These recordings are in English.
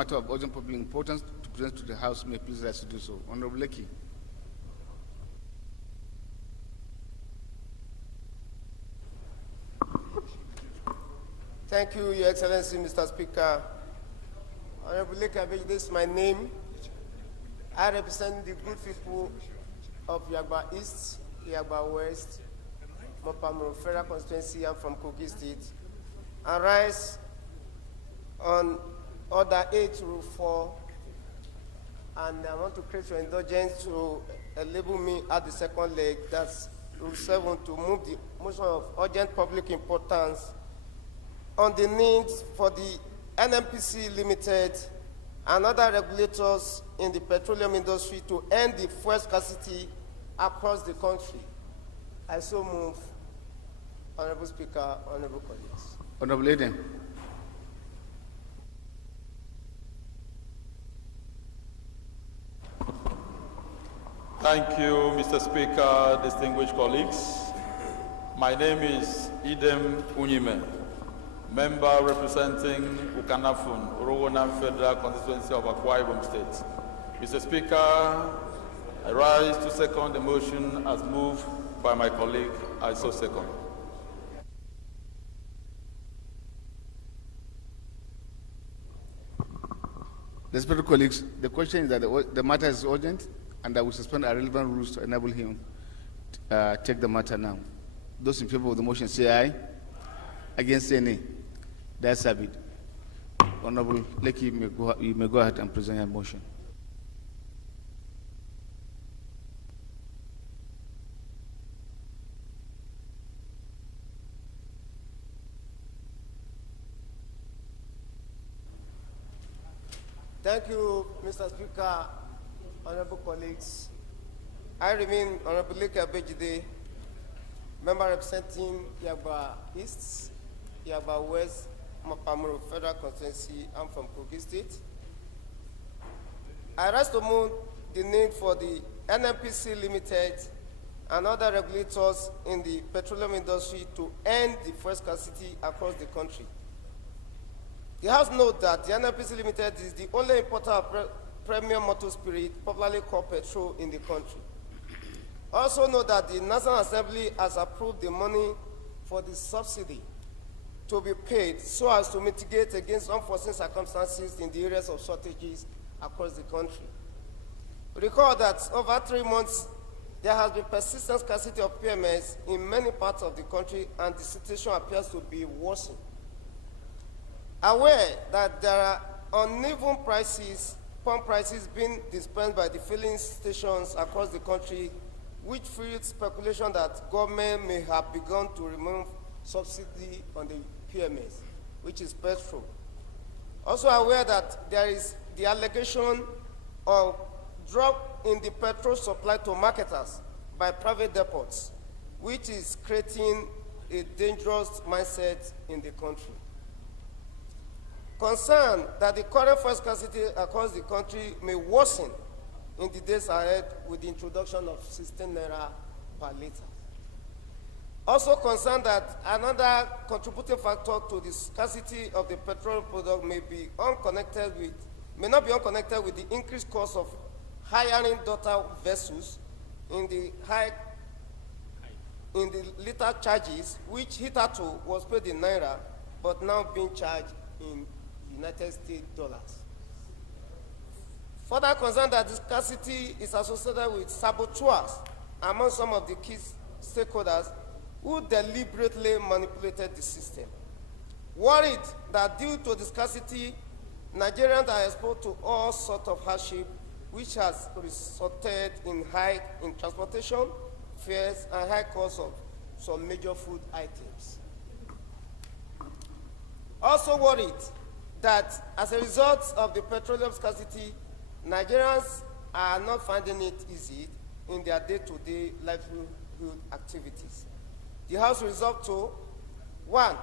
matter of urgent public importance to present to the House may please rise to do so. Honorable Lekki. Thank you, Your Excellency, Mr. Speaker. Honorable Lekki, this is my name. I represent the good people of Yagba East, Yagba West, Mopamuro Federal Constituency. I'm from Kogi State. I rise on Order 8 Rule 4, and I want to create your indulgence to label me at the second leg. That's Rule 7, to move the motion of urgent public importance on the needs for the NNPC Limited and other regulators in the petroleum industry to end the fuel scarcity across the country. I so move, Honorable Speaker, honorable colleagues. Honorable Eden. Thank you, Mr. Speaker, distinguished colleagues. My name is Idem Unyime, member representing Ukanafun, Orowonan Federal Constituency of Akwa Ibom State. Mr. Speaker, I rise to second the motion as moved by my colleague. I so second. Respected colleagues, the question is that the matter is urgent, and I will suspend our relevant rules to enable him to take the matter now. Those in favor of the motion say aye. Against say nay. That's a bit. Honorable Lekki, you may go ahead and present your motion. Thank you, Mr. Speaker, honorable colleagues. I remain Honorable Lekki Abejide, member representing Yagba East, Yagba West, Mopamuro Federal Constituency. I'm from Kogi State. I rise to move the need for the NNPC Limited and other regulators in the petroleum industry to end the fuel scarcity across the country. The House notes that the NNPC Limited is the only importer of premium motor spirit, popularly called petrol, in the country. Also note that the National Assembly has approved the money for the subsidy to be paid so as to mitigate against unforeseen circumstances in the areas of shortages across the country. Recall that over 3 months, there has been persistent scarcity of PMS in many parts of the country, and the situation appears to be worsening. Aware that there are uneven prices, pump prices being dispensed by the filling stations across the country, which fuels speculation that government may have begun to remove subsidy on the PMS, which is petrol. Also aware that there is the allegation of drop in the petrol supply to marketers by private depots, which is creating a dangerous mindset in the country. Concerned that the current fuel scarcity across the country may worsen in the days ahead with the introduction of 16 naira per liter. Also concerned that another contributing factor to the scarcity of the petroleum product may not be unconnected with the increased cost of hiring daughter vessels in the liter charges, which hitherto was paid in naira, but now being charged in United States dollars. Further concerned that the scarcity is associated with saboteurs among some of the key stakeholders who deliberately manipulated the system. Worried that due to the scarcity, Nigerians are exposed to all sorts of hardship, which has resulted in hike in transportation, fares, and high costs of some major food items. Also worried that as a result of the petroleum scarcity, Nigerians are not finding it easy in their day-to-day livelihood activities. The House resolved to, 1,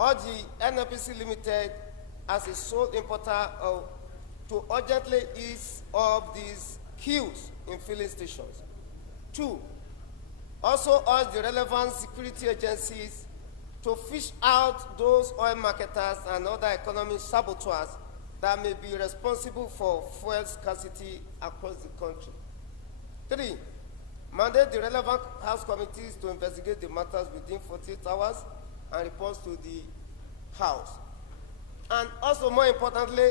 urge the NNPC Limited as a sole importer to urgently ease up these queues in filling stations. 2, also urge the relevant security agencies to fish out those oil marketers and other economic saboteurs that may be responsible for fuel scarcity across the country. 3, mandate the relevant House committees to investigate the matters within 48 hours and report to the House. And also, more importantly,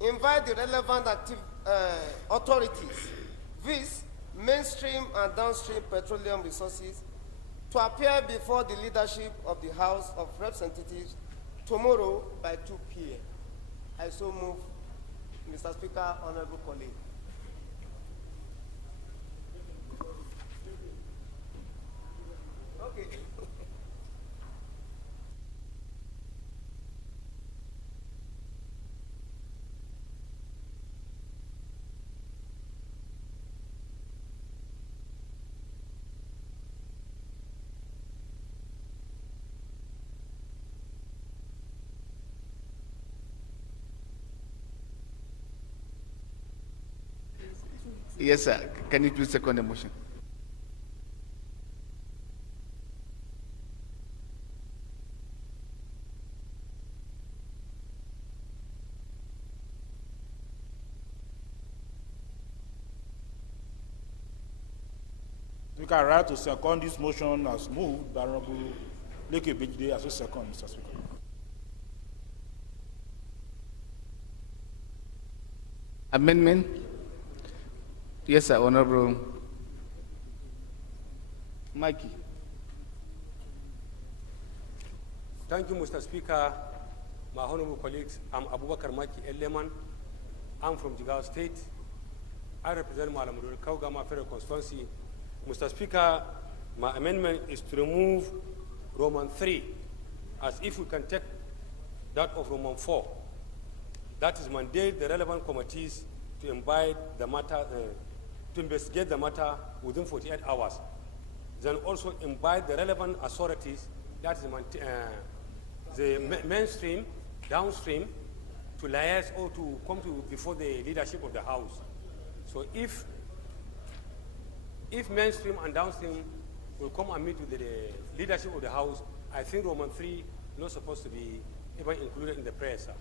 invite the relevant authorities, viz. Mainstream and downstream petroleum resources, to appear before the leadership of the House of Representatives tomorrow by 2 p.m. I so move, Mr. Speaker, honorable colleague. Okay. Yes, sir. Can you please second the motion? We can write to second this motion as moved by Honorable Leke Bejide as a second, Mr. Speaker. Amendment? Yes, sir, Honorable Mikey. Thank you, Mr. Speaker. My honorable colleagues, I'm Abubakar Maki Eleman. I'm from Jigawa State. I represent Malamudur Kaugama Federal Constituency. Mr. Speaker, my amendment is to remove Roman 3, as if we can take that of Roman 4. That is mandate the relevant committees to invite the matter, to investigate the matter within 48 hours. Then also invite the relevant authorities, that is the mainstream, downstream, to liaise or to come to before the leadership of the House. So if mainstream and downstream will come and meet with the leadership of the House, I think Roman 3 is not supposed to be even included in the prayer, sir.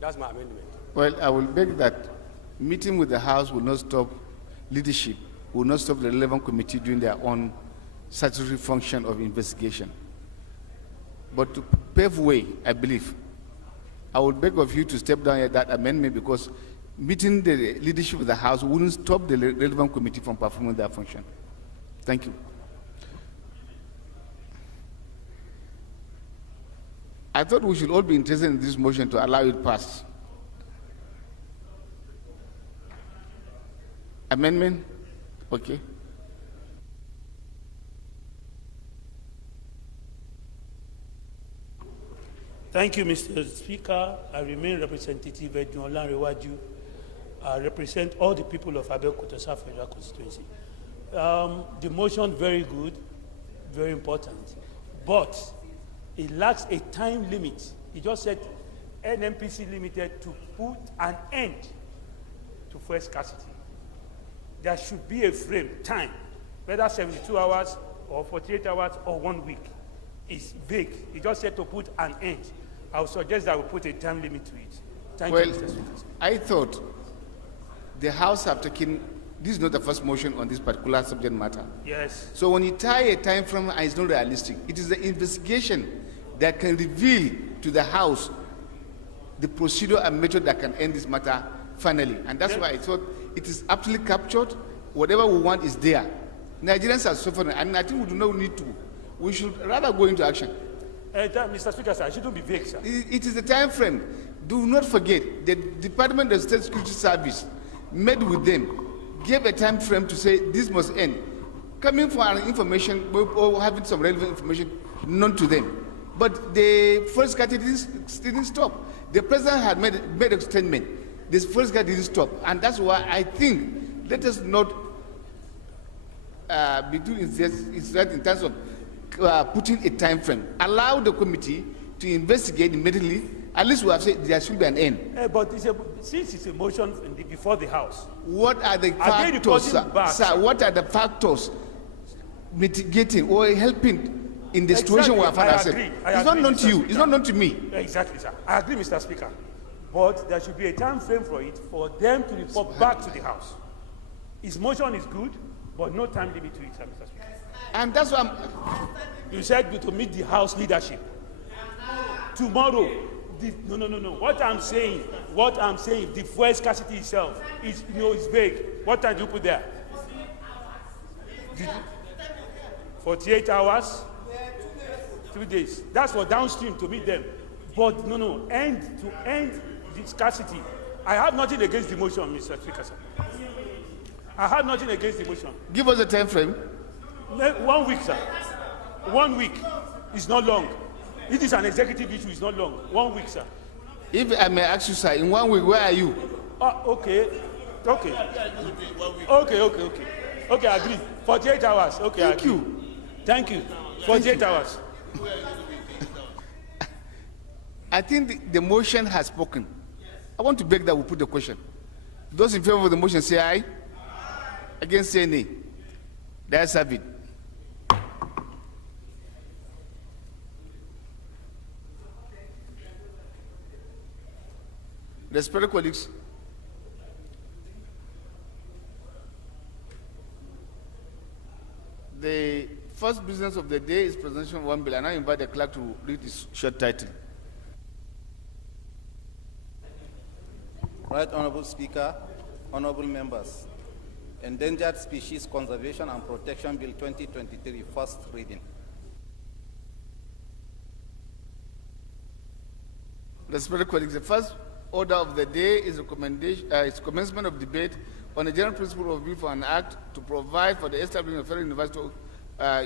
That's my amendment. Well, I will beg that meeting with the House will not stop leadership, will not stop the relevant committee doing their own statutory function of investigation. But to pave way, I believe, I would beg of you to step down at that amendment, because meeting the leadership of the House wouldn't stop the relevant committee from performing their function. Thank you. I thought we should all be interested in this motion to allow it pass. Amendment? Okay. Thank you, Mr. Speaker. I remain Representative Edwin Olanrewaju. I represent all the people of Abeokuta South Federal Constituency. The motion, very good, very important, but it lacks a time limit. It just said NMPC Limited to put an end to fuel scarcity. There should be a frame, time, whether 72 hours or 48 hours or 1 week. It's vague. It just said to put an end. I would suggest that we put a time limit to it. Thank you, Mr. Speaker. I thought the House have taken, this is not the first motion on this particular subject matter. Yes. So when you tie a time frame and it's not realistic, it is the investigation that can reveal to the House the procedure and method that can end this matter finally. And that's why I thought it is aptly captured. Whatever we want is there. Nigerians are suffering, and I think we do not need to. We should rather go into action. Mr. Speaker, sir, I shouldn't be vague, sir. It is the time frame. Do not forget, the Department of State Security Service met with them, gave a time frame to say this must end. Coming for our information or having some relevant information known to them. But the first category didn't stop. The president had made a statement. This first category didn't stop. And that's why I think let us not be doing it's right in terms of putting a time frame. Allow the committee to investigate immediately. At least we have said there should be an end. But since it's a motion before the House, what are the factors, sir? What are the factors mitigating or helping in the situation we have found ourselves? It's not known to you. It's not known to me. Exactly, sir. I agree, Mr. Speaker. But there should be a time frame for it, for them to report back to the House. His motion is good, but no time limit to it, Mr. Speaker. And that's why You said to meet the House leadership. Tomorrow. No. What I'm saying, the fuel scarcity itself is, is vague. What time do you put there? 48 hours? 2 days. That's for downstream to meet them. But to end the scarcity. I have nothing against the motion, Mr. Speaker, sir. I have nothing against the motion. give us a time frame. 1 week, sir. 1 week is not long. It is an executive issue, it's not long. 1 week, sir. If I may ask you, sir, in 1 week, where are you? Okay. Okay, I agree. 48 hours. Okay, Thank you. Thank you. 48 hours. I think the motion has spoken. I want to beg that we put the question. Those in favor of the motion say aye. Against say nay. That's have it. Respected colleagues, the first business of the day is presentation of one bill. I now invite the clerk to read this short title. Right Honorable Speaker, honorable members, Endangered Species Conservation and Protection Bill 2023, first reading. Respected colleagues, the first order of the day is commencement of debate on the general principle of bill for an act to provide for the establishment of Federal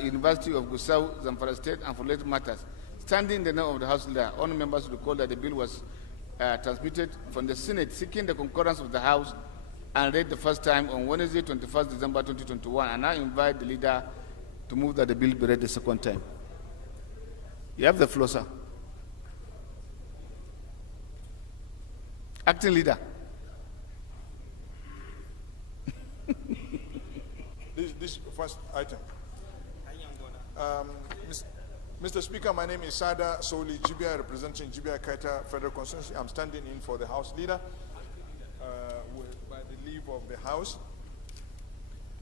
University of Gusau, Zamfara State, and for related matters. Standing in the name of the House Leader, honourable members recall that the bill was transmitted from the Senate seeking the concurrence of the House and read the first time on Wednesday, 21st December 2021. And I invite the leader to move that the bill be read the second time. You have the floor, sir. Acting leader. This first item. Mr. Speaker, my name is Sada Soli Jibia, representing Jibia Kaita Federal Constituency. I'm standing in for the House Leader by the leave of the House.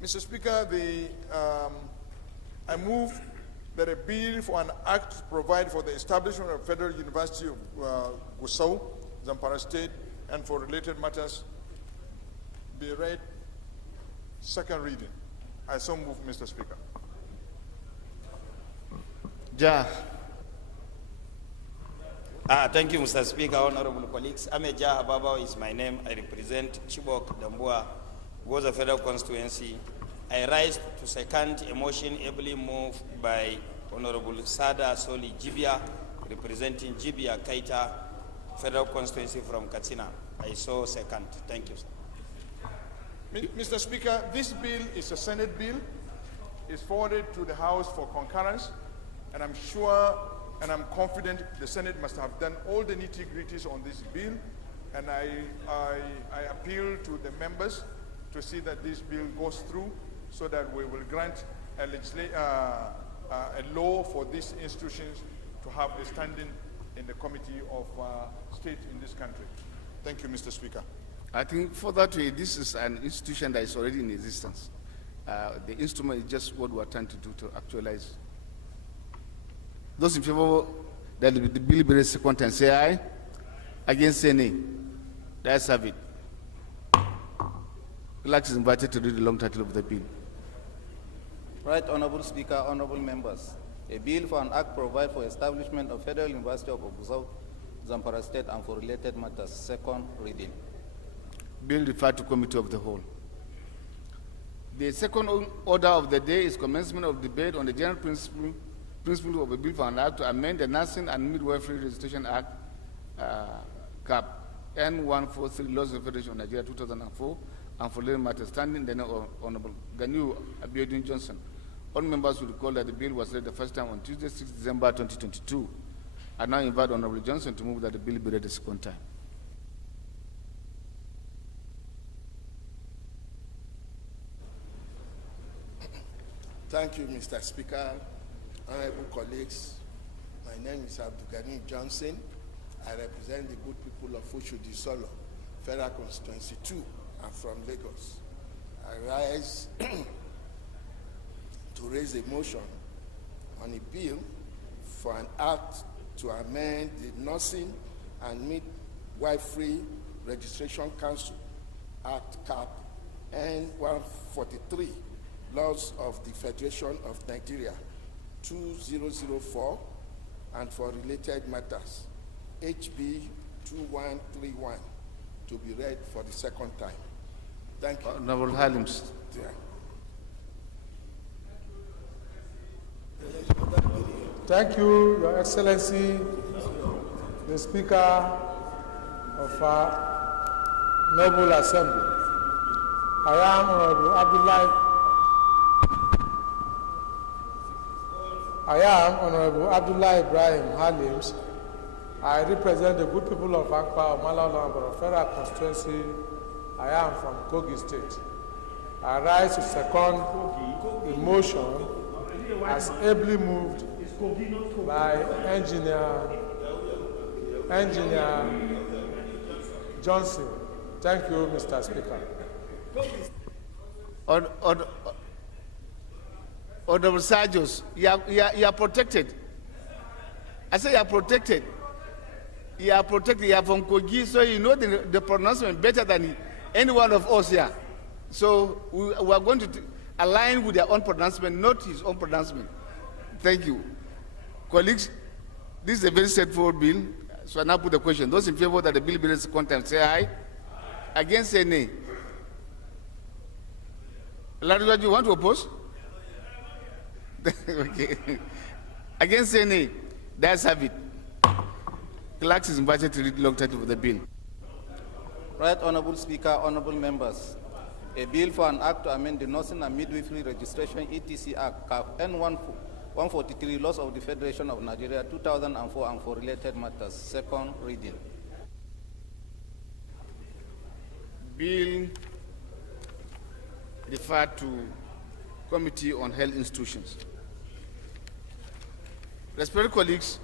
Mr. Speaker, I move that a bill for an act to provide for the establishment of Federal University of Gusau, Zamfara State, and for related matters be read second reading. I so move, Mr. Speaker. Ja. Thank you, Mr. Speaker, honorable colleagues. Ameja Ababa is my name. I represent Chibok, Dambua, Goza Federal Constituency. I rise to second a motion ably moved by Honorable Sada Soli Jibia, representing Jibia Kaita Federal Constituency from Katsina. I so second. Thank you, sir. Mr. Speaker, this bill is a Senate bill. It's forwarded to the House for concurrence, and I'm sure and I'm confident the Senate must have done all the nitty-gritties on this bill, and I appeal to the members to see that this bill goes through so that we will grant a law for these institutions to have a standing in the Committee of State in this country. Thank you, Mr. Speaker. I think further to it, this is an institution that is already in existence. The instrument is just what we are trying to do to actualize. Those in favor that the bill be read second time say aye. Against say nay. That's have it. Clerk is invited to read the long title of the bill. Right Honorable Speaker, honorable members, a bill for an act provide for establishment of Federal University of Gusau, Zamfara State, and for related matters, second reading. Bill referred to Committee of the Whole. The second order of the day is commencement of debate on the general principle of a bill for an act to amend the Nursing and Midwifery Registration Act, CAP N143, Laws of the Federation of Nigeria 2004, and for related matters. Standing the name of Honorable Ganiu Abiodun Johnson. All members will recall that the bill was read the first time on Tuesday, 6 December 2022. I now invite Honorable Johnson to move that the bill be read the second time. Thank you, Mr. Speaker, honorable colleagues. My name is Abdulgani Johnson. I represent the good people of Oshodi Solo, Federal Constituency 2. I'm from Lagos. I rise to raise a motion on a bill for an act to amend the Nursing and Midwifery Registration Council Act Cap N143, Laws of the Federation of Nigeria 2004, and for related matters, HB 2131, to be read for the second time. Thank you. Honorable Halims. Yeah. Thank you, Your Excellency, the Speaker of our Noble Assembly. I am Honorable Abdullah Ibrahim Halims. I represent the good people of Akpa, Malala, Federal Constituency. I am from Kogi State. I rise to second the motion as ably moved by Engineer Johnson. Thank you, Mr. Speaker. Honorable Sajos, you are protected. I say you are protected. You are protected. You are from Kogi, so you know the pronouncement better than any one of us here. So we are going to align with their own pronouncement, not his own pronouncement. Thank you. Colleagues, this is a very straightforward bill. So I now put the question. Those in favor that the bill be read second time, say aye. Against, say nay. Larry, you want to oppose? Okay. Against, say nay. That's have it. Clerk is invited to read the long title of the bill. Right Honorable Speaker, honorable members, a bill for an act to amend the Nursing and Midwifery Registration ETC Act N143, Laws of the Federation of Nigeria 2004, and for related matters. Second reading. Bill referred to Committee on Health Institutions. Respected colleagues,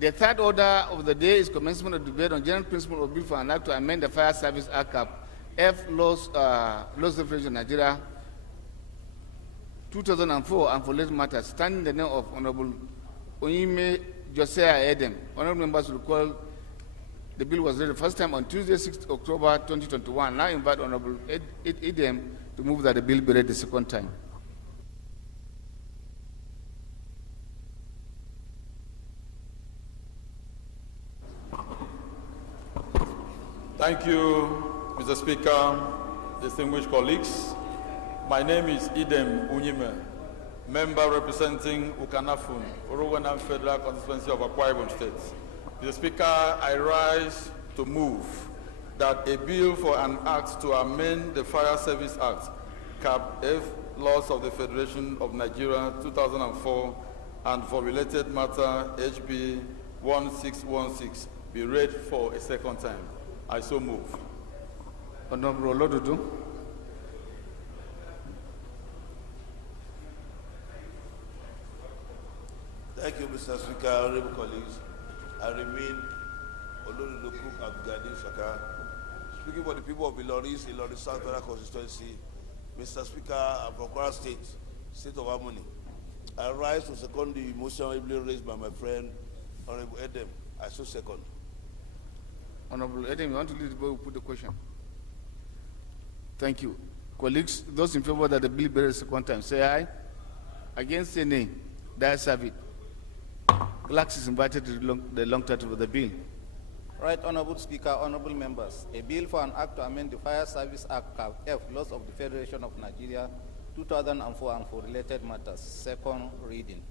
the third order of the day is commencement of debate on general principle of bill for an act to amend the Fire Service Act Cap F Laws of the Federation of Nigeria 2004, and for related matters, standing in the name of Honorable Onyime Josiah Edem. Honorable members will recall the bill was read the first time on Tuesday, 6th October 2021. Now invite Honorable Edem to move that the bill be read the second time. Thank you, Mr. Speaker, distinguished colleagues. My name is Idem Unyime, member representing Ukanafun, Orowana Federal Constituency of Akwa Ibom State. Mr. Speaker, I rise to move that a bill for an act to amend the Fire Service Act, Cap F, Laws of the Federation of Nigeria 2004, and for related matter, HB 1616, be read for a second time. I so move. Honorable Olodudu. Thank you, Mr. Speaker, honorable colleagues. I remain Olodudu Abdulgani Saka, speaking for the people of Iloris South Federal Constituency. Mr. Speaker, I'm from Kwara State, State of Harmony. I rise to second the motion ably raised by my friend, Honorable Edem. I so second. Honorable Edem, you want to lead the boy who put the question? Thank you. Colleagues, those in favor that the bill be read the second time, say aye. Against, say nay. That's have it. Clerk is invited to read the long title of the bill. Right Honorable Speaker, honorable members, a bill for an act to amend the Fire Service Act Cap F, Laws of the Federation of Nigeria 2004, and for related matters. Second reading.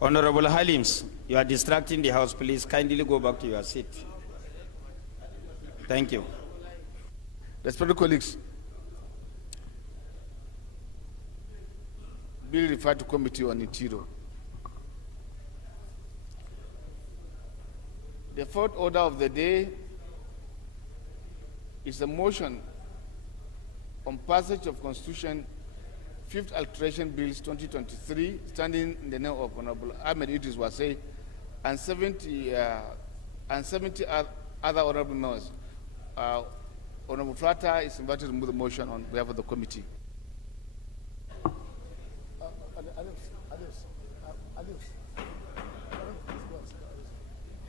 Honorable Halims, you are distracting the House. Please kindly go back to your seat. Thank you. Respected colleagues, bill referred to Committee on Interior. The fourth order of the day is a motion on passage of Constitution Fifth Alteration Bills 2023, standing in the name of Honorable Ahmed Idris Wasey and 70 other honorable members. Honorable Flata is invited to move the motion on behalf of the committee.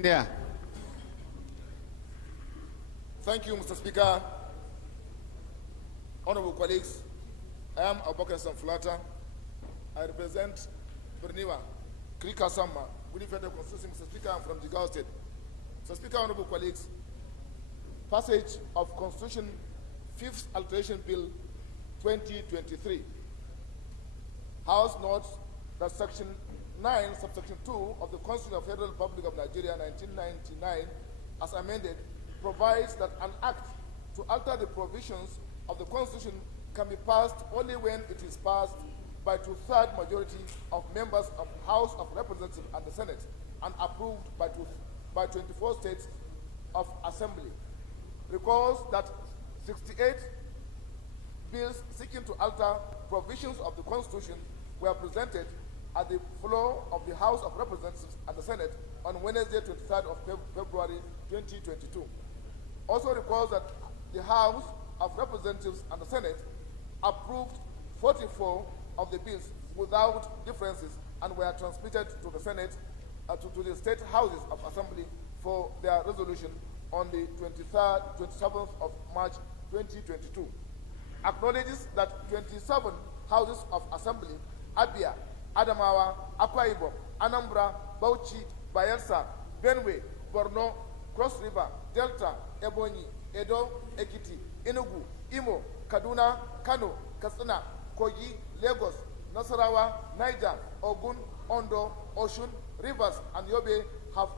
Yeah. Thank you, Mr. Speaker. Honorable colleagues, I am Abubakar Samflata. I represent Berniwa, Krika Sama, Gudi Federal Constituency. Mr. Speaker, I'm from Jigawa State. Mr. Speaker, honorable colleagues, passage of Constitution Fifth Alteration Bill 2023. House notes that Section 9, Subsection 2 of the Constitution of the Federal Republic of Nigeria, 1999, as amended, provides that an act to alter the provisions of the Constitution can be passed only when it is passed by 2/3 majority of members of the House of Representatives and the Senate and approved by 24 states of assembly. Recalls that 68 bills seeking to alter provisions of the Constitution were presented at the floor of the House of Representatives and the Senate on Wednesday, 23rd of February 2022. Also recalls that the House of Representatives and the Senate approved 44 of the bills without differences and were transmitted to the Senate, to the state houses of assembly for their resolution on the 27th of March 2022. Acknowledges that 27 houses of assembly, Abia, Adamawa, Akwa Ibom, Anambra, Bauchi, Bayelsa, Benue, Borno, Cross River, Delta, Ebonyi, Edo, Ekiti, Enugu, Imo, Kaduna, Kano, Katsina, Kogi, Lagos, Nasarawa, Niger, Ogun, Ondo, Oshun, Rivers, and Yobe have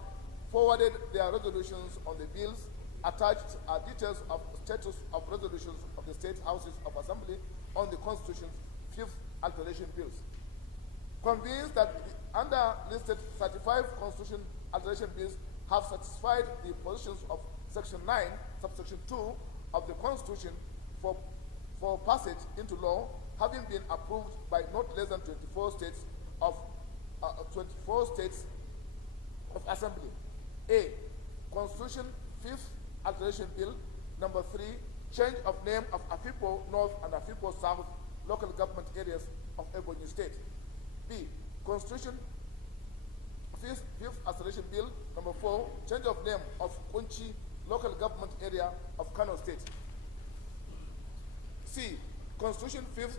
forwarded their resolutions on the bills. Attached are details of status of resolutions of the state houses of assembly on the Constitution's fifth alteration bills. Convinced that the under-listed 35 Constitution alteration bills have satisfied the positions of Section 9, Subsection 2 of the Constitution for passage into law, having been approved by not less than 24 states of assembly. A. Constitution 5th Alteration Bill, number 3, change of name of Afipo North and Afipo South local government areas of Ebonyi State. B. Constitution 5th Alteration Bill, number 4, change of name of Kunchi local government area of Kano State. C. Constitution 5th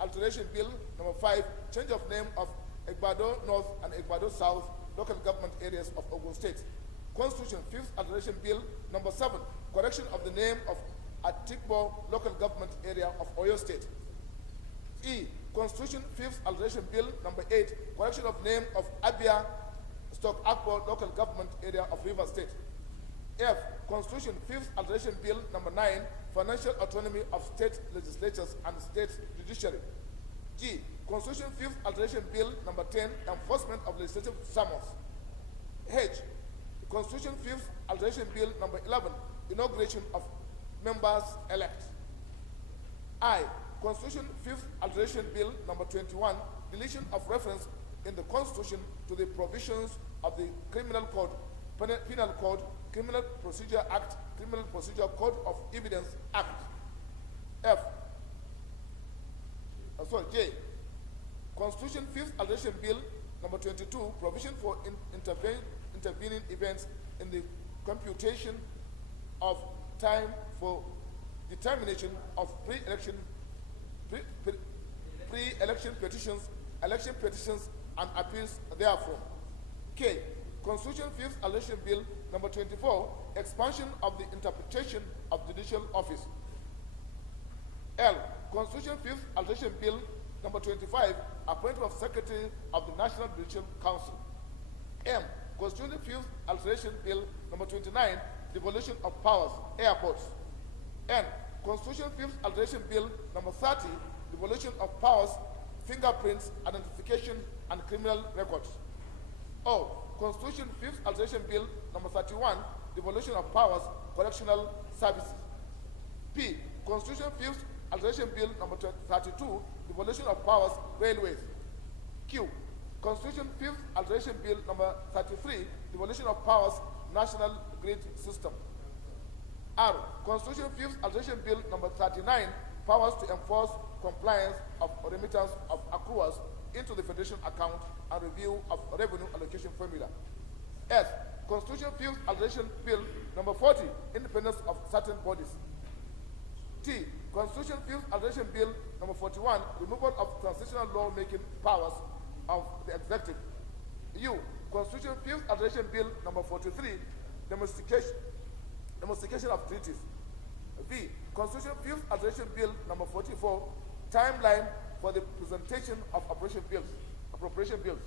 Alteration Bill, number 5, change of name of Egbado North and Egbado South local government areas of Ogun State. Constitution 5th Alteration Bill, number 7, correction of the name of Atikbo local government area of Oyo State. E. Constitution 5th Alteration Bill, number 8, correction of name of Abia Akbo local government area of River State. F. Constitution 5th Alteration Bill, number 9, financial autonomy of state legislatures and state judiciary. G. Constitution 5th Alteration Bill, number 10, enforcement of legislative summons. H. Constitution 5th Alteration Bill, number 11, inauguration of members-elect. I. Constitution 5th Alteration Bill, number 21, deletion of reference in the Constitution to the provisions of the Criminal Code, Penal Code, Criminal Procedure Act, Criminal Procedure Code of Evidence Act. J. Constitution 5th Alteration Bill, number 22, provision for intervening events in the computation of time for determination of pre-election petitions, election petitions, and appeals therefrom. K. Constitution 5th Alteration Bill, number 24, expansion of the interpretation of judicial office. L. Constitution 5th Alteration Bill, number 25, appointment of Secretary of the National Judicial Council. M. Constitution 5th Alteration Bill, number 29, devolution of powers, airports. N. Constitution 5th Alteration Bill, number 30, devolution of powers, fingerprints, identification, and criminal records. O. Constitution 5th Alteration Bill number 31, Devolution of Powers, Correctional Services. P. Constitution 5th Alteration Bill number 32, Devolution of Powers, Railways. Q. Constitution 5th Alteration Bill number 33, Devolution of Powers, National Grid System. R. Constitution 5th Alteration Bill number 39, Powers to enforce compliance of remittance of accruals into the Federation account and review of revenue allocation formula. S. Constitution 5th Alteration Bill number 40, Independence of certain bodies. T. Constitution 5th Alteration Bill number 41, Removal of transitional law-making powers of the executive. U. Constitution 5th Alteration Bill number 43, Domestication of treaties. V. Constitution 5th Alteration Bill number 44, Timeline for the presentation of appropriation bills.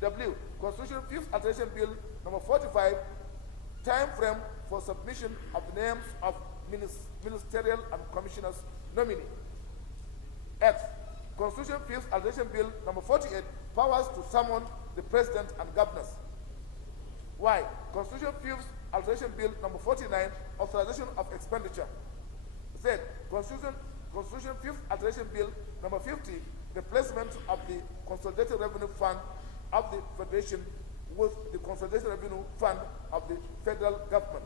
W. Constitution 5th Alteration Bill number 45, Time frame for submission of the names of ministerial and commissioners nominee. X. Constitution 5th Alteration Bill number 48, Powers to summon the President and Governors. Y. Constitution 5th Alteration Bill number 49, Authorization of Expenditure. Z. Constitution 5th Alteration Bill number 50, Replacement of the Consolidated Revenue Fund of the Federation with the Consolidated Revenue Fund of the Federal Government.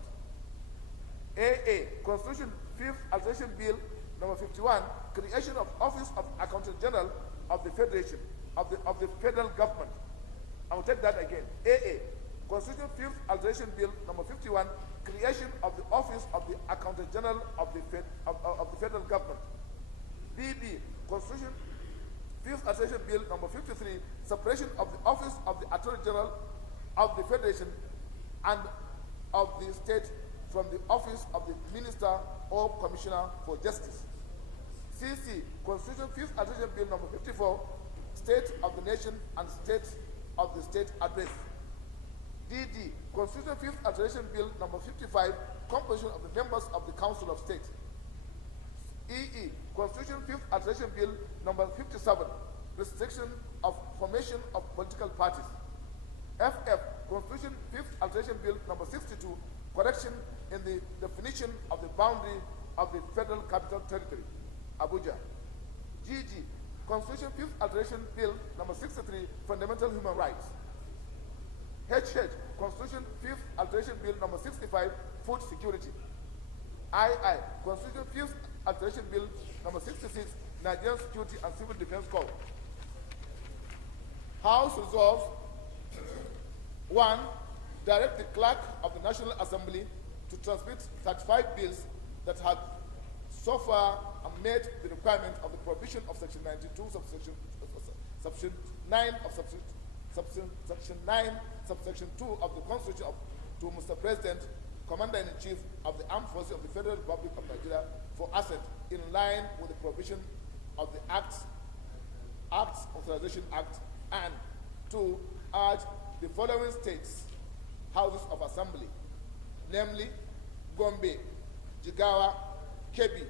AA. Constitution 5th Alteration Bill number 51, Creation of Office of Accountant General of the Federation, of the Federal Government. I will take that again. AA. Constitution 5th Alteration Bill number 51, Creation of the Office of the Accountant General of the Federal Government. BB. Constitution 5th Alteration Bill number 53, Separation of the Office of the Attorney General of the Federation and of the State from the Office of the Minister or Commissioner for Justice. CC. Constitution 5th Alteration Bill number 54, State of the Nation and State of the State Address. DD. Constitution 5th Alteration Bill number 55, Composition of the Members of the Council of State. EE. Constitution 5th Alteration Bill number 57, Restriction of Formation of Political Parties. FF. Constitution 5th Alteration Bill number 62, Correction in the definition of the boundary of the Federal Capital Territory, Abuja. GG. Constitution 5th Alteration Bill number 63, Fundamental Human Rights. HH. Constitution 5th Alteration Bill number 65, Food Security. II. Constitution 5th Alteration Bill number 66, Nigerian Security and Civil Defense Code. House resolves: 1. Direct the clerk of the National Assembly to transmit 35 bills that have so far met the requirement of the provision of Section 92, subsection 9 of Section 9, subsection 2 of the Constitution to Mr. President, Commander-in-Chief of the Armed Forces of the Federal Republic of Nigeria for assent in line with the provision of the Acts Authorization Act, and 2. Urge the following states' houses of assembly, namely Gombe, Jigawa, Kebbi,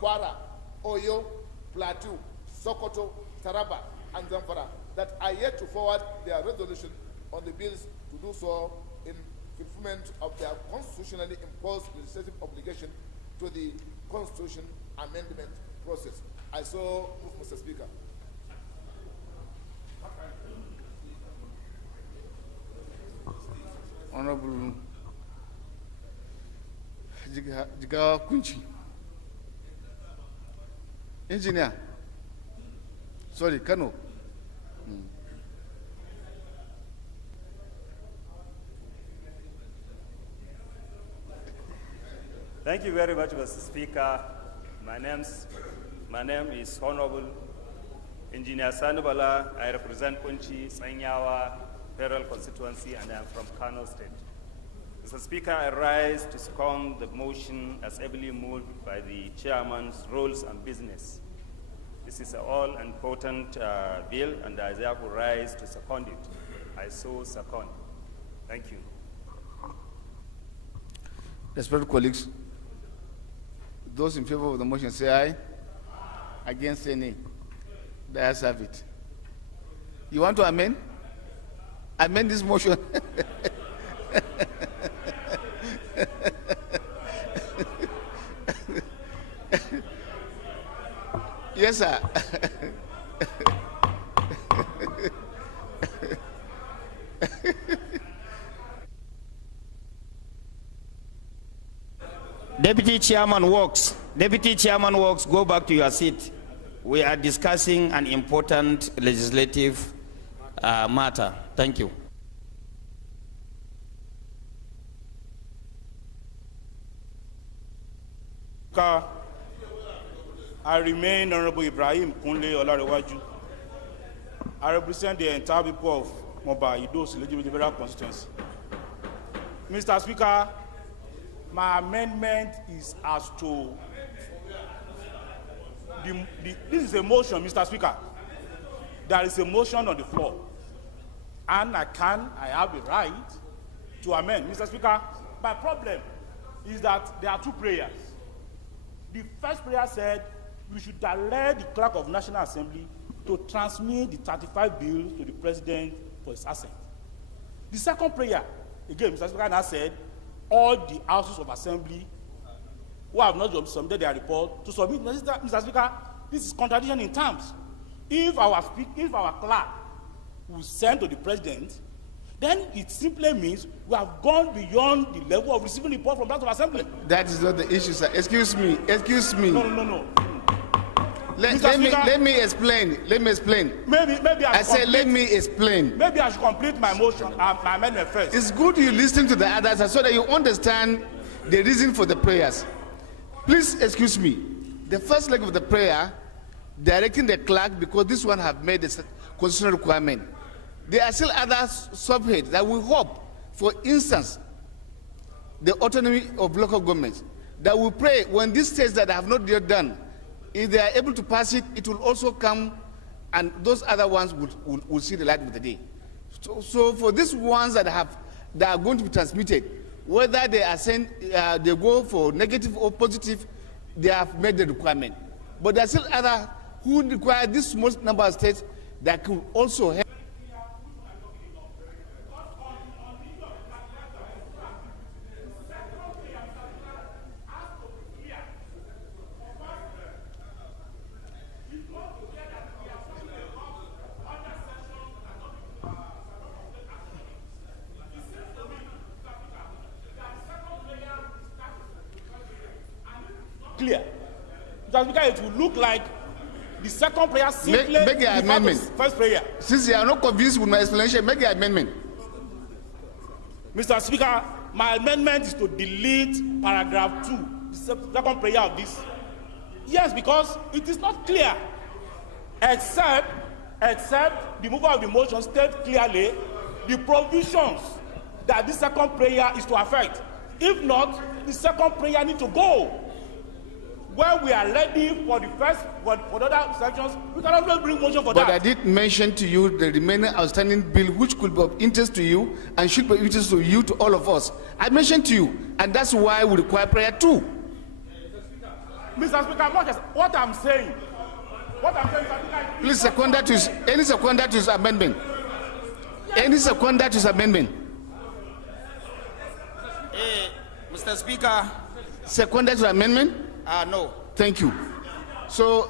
Kwara, Oyo, Plateau, Sokoto, Taraba, and Zamfara, that are yet to forward their resolution on the bills to do so in fulfillment of their constitutionally imposed legislative obligation to the Constitution amendment process. I so move, Mr. Speaker. Honorable Jigawa Kunchi. Engineer. Sorry, Kano. Thank you very much, Mr. Speaker. My name is Honorable Engineer Sanubala. I represent Kunchi, Sanyawa Federal Constituency, and I am from Kano State. Mr. Speaker, I rise to second the motion as ably moved by the Chairman's Rules and Business. This is an all-important bill, and I therefore rise to second it. I so second. Thank you. Respected colleagues, those in favor of the motion say aye. Against, say nay. The ayes have it. You want to amend? amend this motion. Yes, sir. Deputy Chairman Works. Deputy Chairman Works, go back to your seat. We are discussing an important legislative matter. Thank you. I remain Honorable Ibrahim Kunle Olarewaju. I represent the entire people of Moba Idos Legislative Federal Constituency. Mr. Speaker, my amendment is as to this is a motion, Mr. Speaker. There is a motion on the floor, and I have a right to amend. Mr. Speaker, my problem is that there are two prayers. The first prayer said we should direct the clerk of National Assembly to transmit the 35 bills to the president for his assent. The second prayer, again, Mr. Speaker, now said all the houses of assembly who have not submitted their report to submit. Mr. Speaker, this is contradiction in terms. If our clerk will send to the president, then it simply means we have gone beyond the level of receiving report from that of assembly. That is not the issue, sir. Excuse me. No. Let me explain. Maybe let me explain. Maybe I should complete my motion, my amendment first. It's good you listen to the others so that you understand the reason for the prayers. Please excuse me. The first leg of the prayer, directing the clerk, because this one have made a constitutional requirement. There are still other subheads that we hope, for instance, the autonomy of local governments, that we pray when these states that have not yet done, if they are able to pass it, it will also come, and those other ones will see the light of the day. So for these ones that are going to be transmitted, whether they are they go for negative or positive, they have made the requirement. But there are still other who require this small number of states that could also help. Clear. Mr. Speaker, it will look like the second prayer simply make the amendment. First prayer. Since you are not convinced with my explanation, make the amendment. Mr. Speaker, my amendment is to delete paragraph 2, the second prayer of this. Yes, because it is not clear, except the mover of the motion states clearly the provisions that this second prayer is to affect. If not, the second prayer needs to go. When we are ready for the first, for the other sections, we can always bring motion for that. But I did mention to you the remaining outstanding bill which could be of interest to you and should be of interest to you, to all of us. I mentioned to you, and that's why we require prayer too. Mr. Speaker, what I'm saying, please second that to any second that to his amendment. Any second that to his amendment. Mr. Speaker. Second that to amendment? No. Thank you. So,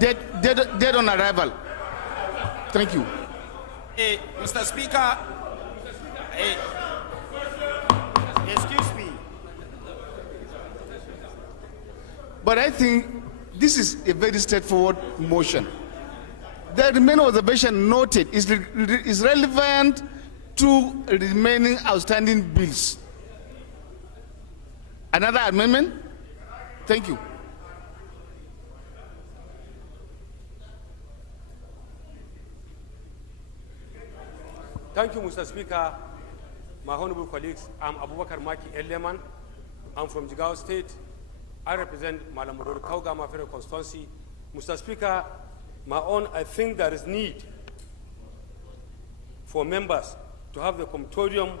dead on arrival. Thank you. Mr. Speaker. Excuse me. But I think this is a very straightforward motion. The remaining observation noted is relevant to remaining outstanding bills. Another amendment? Thank you. Thank you, Mr. Speaker. My honorable colleagues, I'm Abubakar Maki Eleman. I'm from Jigawa State. I represent Malamudori Kaugama Federal Constituency. Mr. Speaker, I think there is need for members to have the commutatorium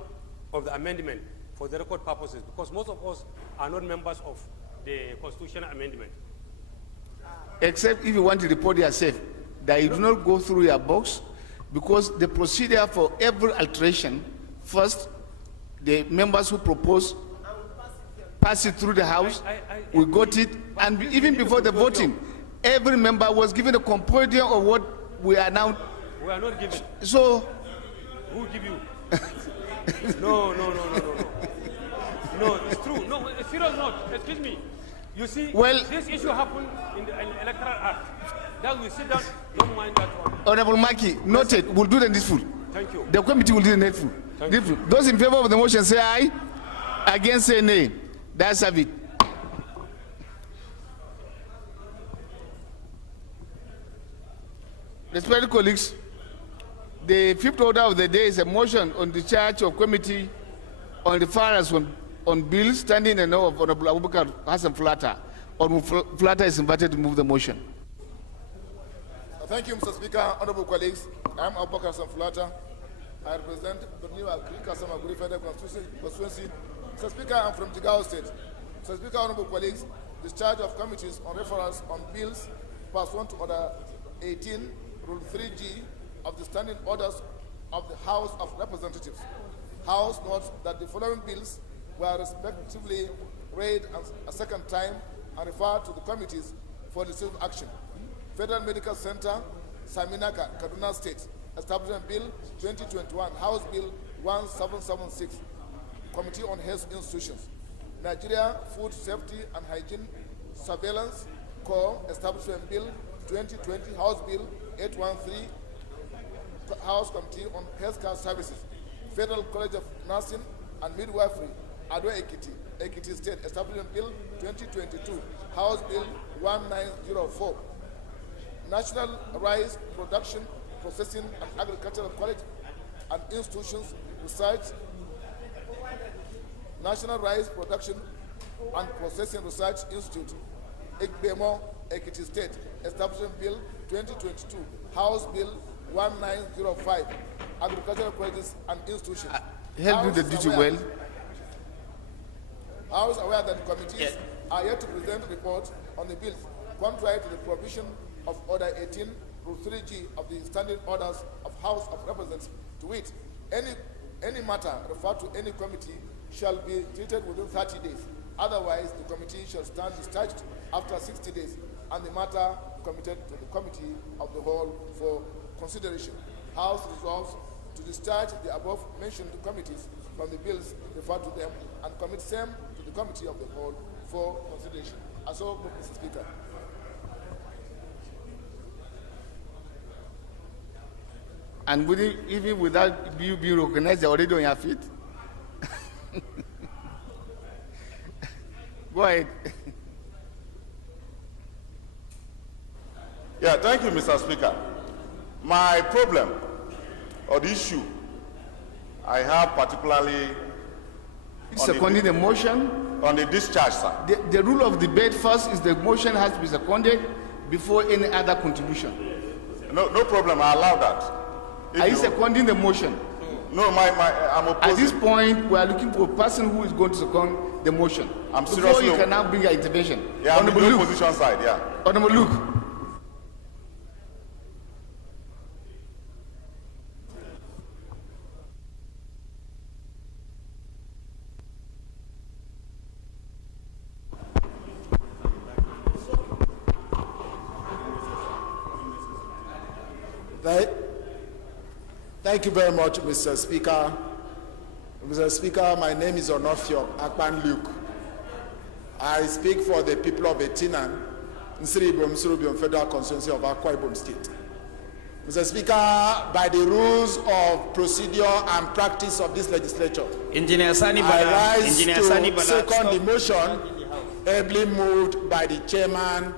of the amendment for the record purposes, because most of us are not members of the constitutional amendment. Except if you want to report yourself, that you do not go through your box, because the procedure for every alteration, first, the members who propose pass it through the House, we got it, and even before the voting, every member was given a compendium of what we are now. We are not given. So, Who give you? No. No, it's true. No, it's serious note. Excuse me. You see, well, this issue happened in the Electoral Act. That we sit down, don't mind that one. Honorable Maki, noted, we'll do the needful. Thank you. The committee will do the needful. Those in favor of the motion say aye. Against say nay. That's a it. Respected colleagues, the fifth order of the day is a motion on the charge of committee on referrals on bills standing in the name of Honorable Abubakar Hassan Flatter. Honorable Flatter is invited to move the motion. Thank you, Mr. Speaker. Honorable colleagues, I am Abubakar Hassan Flatter. I represent the new Agri-Kasama Federal Constituency. Mr. Speaker, I'm from Jigawa State. Mr. Speaker, honorable colleagues, discharge of committees on referrals on bills pursuant to Order 18, Rule 3G of the Standing Orders of the House of Representatives. House notes that the following bills were respectively read a second time and referred to the committees for legislative action. Federal Medical Center, Saminaka, Kaduna State, Establishment Bill 2021, House Bill 1776, Committee on Health Institutions. Nigeria Food Safety and Hygiene Surveillance Corps, Establishment Bill 2020, House Bill 813, House Committee on Healthcare Services. Federal College of Nursing and Midwifery, Ado Ekiti State, Establishment Bill 2022, House Bill 1904. National Rice Production, Processing and Agricultural College and Institutions Research, National Rice Production and Processing Research Institute, Ekbemo, Ekiti State, Establishment Bill 2022, House Bill 1905, Agricultural Colleges and Institutions. Help do the duty well. House aware that the committees are yet to present a report on the bills, contrary to the provision of Order 18, Rule 3G of the Standing Orders of House of Representatives. To wit, any matter referred to any committee shall be treated within 30 days. Otherwise, the committee shall stand discharged after 60 days, and the matter committed to the committee of the whole for consideration. House resolves to discharge the above-mentioned committees from the bills referred to them and commit same to the committee of the whole for consideration. As so, Mr. Speaker. And even without you being recognized, they're already on your feet? Go ahead. Yeah, thank you, Mr. Speaker. My problem or the issue I have particularly Seconding the motion. On the discharge, sir. The rule of debate first is the motion has to be seconded before any other contribution. No problem, I allow that. Are you seconding the motion? No, I'm opposing. At this point, we are looking for a person who is going to second the motion. I'm before seriously. you can now bring your intervention. Yeah, I'm in the opposition side, yeah. Honorable Luke. Thank you very much, Mr. Speaker. Mr. Speaker, my name is Onofio Akpan Luke. I speak for the people of Etinan, Nsiribom Federal Constituency of Akwa Ibom State. Mr. Speaker, by the rules of procedure and practice of this legislature, Engineer Sani Bala, I rise Engineer to Sani Bala, second the motion ably moved by the Chairman,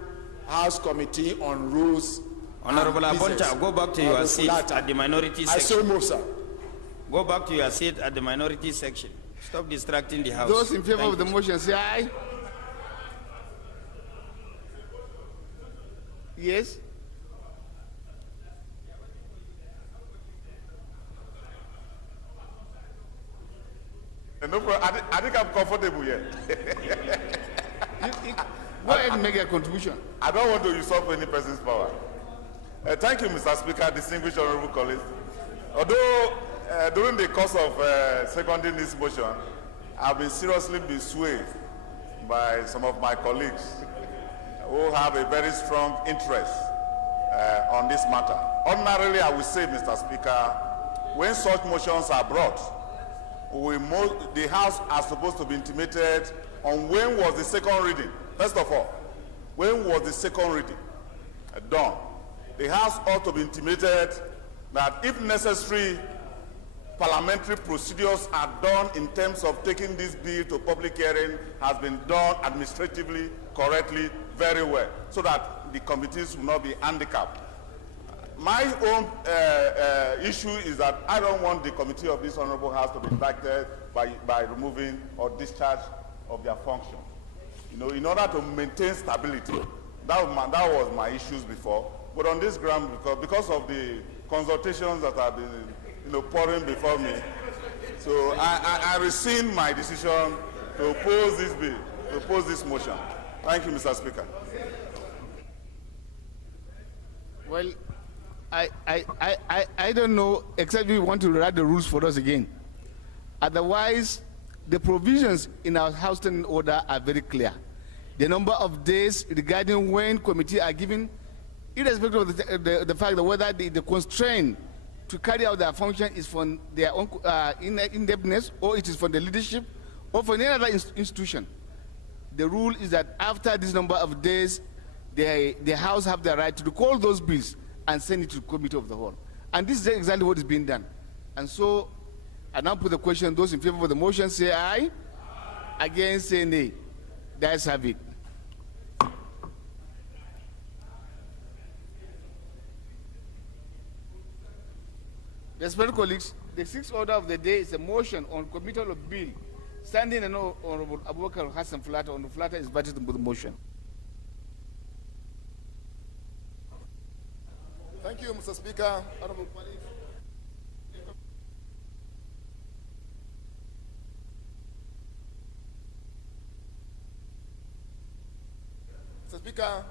House Committee on Rules. Honorable Abonta, go back to your seat at the minority section. I so move, sir. Go back to your seat at the minority section. Stop distracting the House. Those in favor of the motion say aye. Yes. No problem. I think I'm comfortable here. Go ahead and make a contribution. I don't want to usurp any person's power. Thank you, Mr. Speaker, distinguished honorable colleagues. Although during the course of seconding this motion, I've been seriously swayed by some of my colleagues who have a very strong interest on this matter. Ordinarily, I would say, Mr. Speaker, when such motions are brought, the House are supposed to be intimated on when was the second reading. First of all, when was the second reading done? The House ought to be intimated that if necessary, parliamentary procedures are done in terms of taking this bill to public hearing has been done administratively, correctly, very well, so that the committees will not be handicapped. My own issue is that I don't want the committee of this honorable House to be impacted by removing or discharge of their function. You know, in order to maintain stability. That was my issues before. But on this ground, because of the consultations that have been pouring before me, so I rescind my decision to oppose this bill, to oppose this motion. Thank you, Mr. Speaker. Well, I don't know, except if you want to write the rules for us again. Otherwise, the provisions in our House Standing Order are very clear. The number of days regarding when committees are given, irrespective of the fact that whether the constraint to carry out their function is from their own in-depthness, or it is from the leadership, or from any other institution. The rule is that after this number of days, the House have the right to recall those bills and send it to the committee of the whole. And this is exactly what is being done. And so, I now put the question, those in favor of the motion say aye. Against say nay. The ayes have it. Respected colleagues, the sixth order of the day is a motion on committal of bill. Standing and Honorable Abubakar Hassan Flata. Honorable Flata is invited to put the motion. Thank you, Mr. Speaker. Honorable colleagues. Mr. Speaker,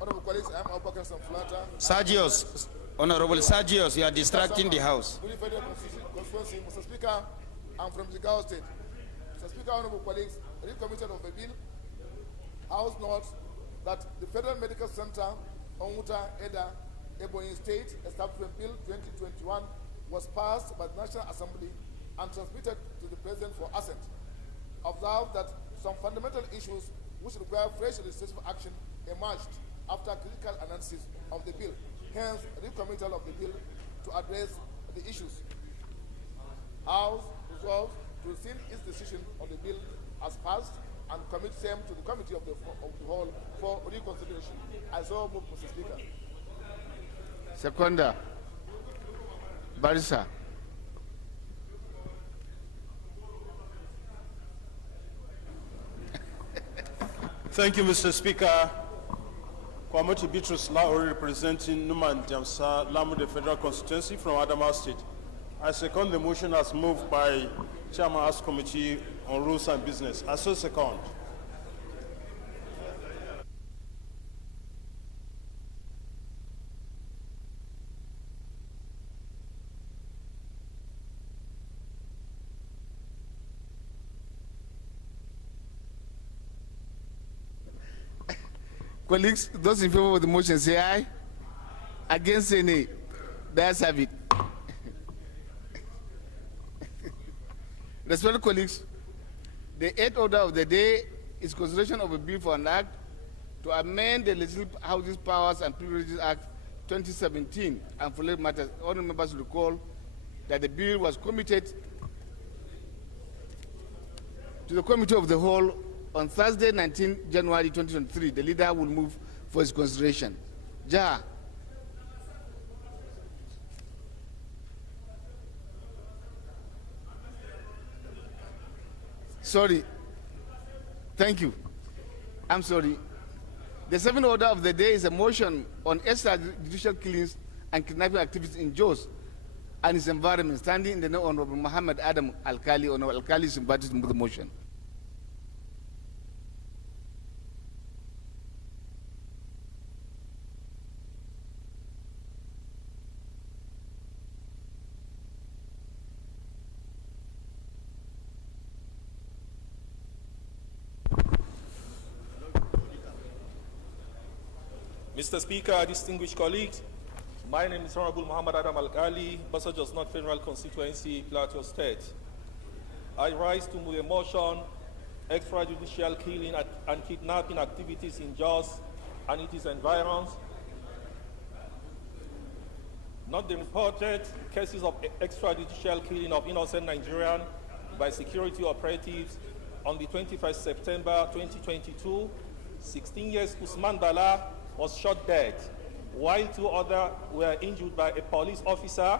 honorable colleagues, I am Abubakar Hassan Flata. Sergius, Honorable Sergius, you are distracting the House. Constituency. Mr. Speaker, I'm from Jigawa State. Mr. Speaker, honorable colleagues, recommitted of a bill, House notes that the Federal Medical Center, Onguta, Eda, Ebonyi State Establishment Bill 2021 was passed by the National Assembly and transmitted to the President for assent. Observe that some fundamental issues which require fresh legislative action emerged after critical analysis of the bill. Hence, recommittal of the bill to address the issues. House resolves to rescind its decision on the bill as passed and commit same to the committee of the whole for reconsideration. I so move, Mr. Speaker. Seconder. Barisa. Thank you, Mr. Speaker. Kwamoti Bitrus Laori, representing Numan Jamsa, Lamu, the Federal Constituency from Adamawa State. I second the motion as moved by Chairman House Committee on Rules and Business. I so second. Colleagues, those in favor of the motion say aye. Against say nay. The ayes have it. Respected colleagues, the eighth order of the day is consideration of a bill for an act to amend the Legislative Houses Powers and Privileges Act 2017 and for related matters. All members recall that the bill was committed to the Committee of the Whole on Thursday, 19 January 2023. The leader will move for its consideration. Jaha. Sorry. Thank you. I'm sorry. The seventh order of the day is a motion on extrajudicial killings and kidnapping activities in Jos and its environment. Standing in the name of Honorable Muhammad Adam Alkali. Honorable Alkali is invited to move the motion. Mr. Speaker, distinguished colleagues, my name is Honorable Muhammad Adam Al-Ghali, Basajos North Federal Constituency, Plateau State. I rise to move a motion extrajudicial killing and kidnapping activities in Jos and its environs, not the reported cases of extrajudicial killing of innocent Nigerians by security operatives on the 21st September 2022. 16 years Usman Bala was shot dead, while 2 others were injured by a police officer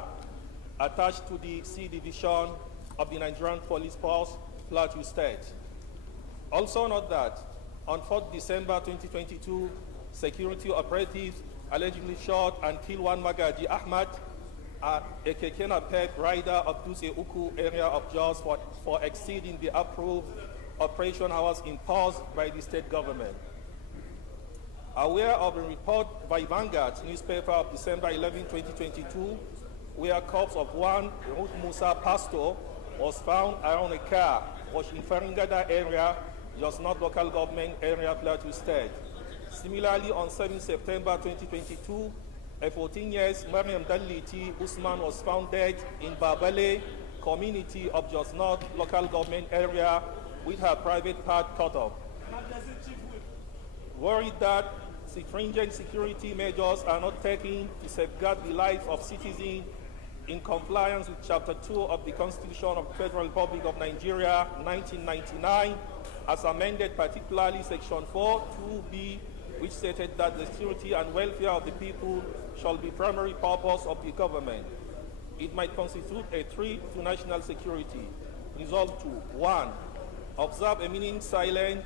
attached to the C Division of the Nigerian Police Force, Plateau State. Also note that on 4th December 2022, security operatives allegedly shot and killed one Magaji Ahmad, a Kekena Peg rider of Duse Uku area of Jos for exceeding the approved operation hours imposed by the state government. Aware of a report by Vanguard newspaper of December 11, 2022, where corpse of one Ruth Musa Pastor was found around a car was in Faringada area, Jos North local government area, Plateau State. Similarly, on 7 September 2022, a 14 years Mariam Daliti Usman was found dead in Babale community of Jos North local government area with her private part cut off. Worried that stringent security measures are not taken to safeguard the lives of citizens in compliance with Chapter 2 of the Constitution of the Federal Republic of Nigeria, 1999, as amended, particularly Section 4(2)(b), which stated that the security and welfare of the people shall be primary purpose of the government. It might constitute a threat to national security. Resolved to: 1. Observe a minute silence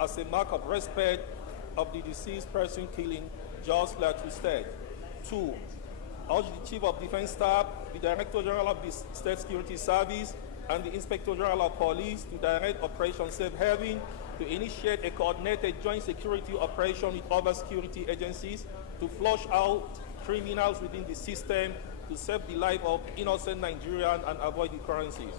as a mark of respect of the deceased person killing Jos Plateau State. 2. Urge the Chief of Defense Staff, the Director General of the State Security Service, and the Inspector General of Police to direct Operation Safe Haven to initiate a coordinated joint security operation with other security agencies to flush out criminals within the system to save the life of innocent Nigerians and avoid occurrences.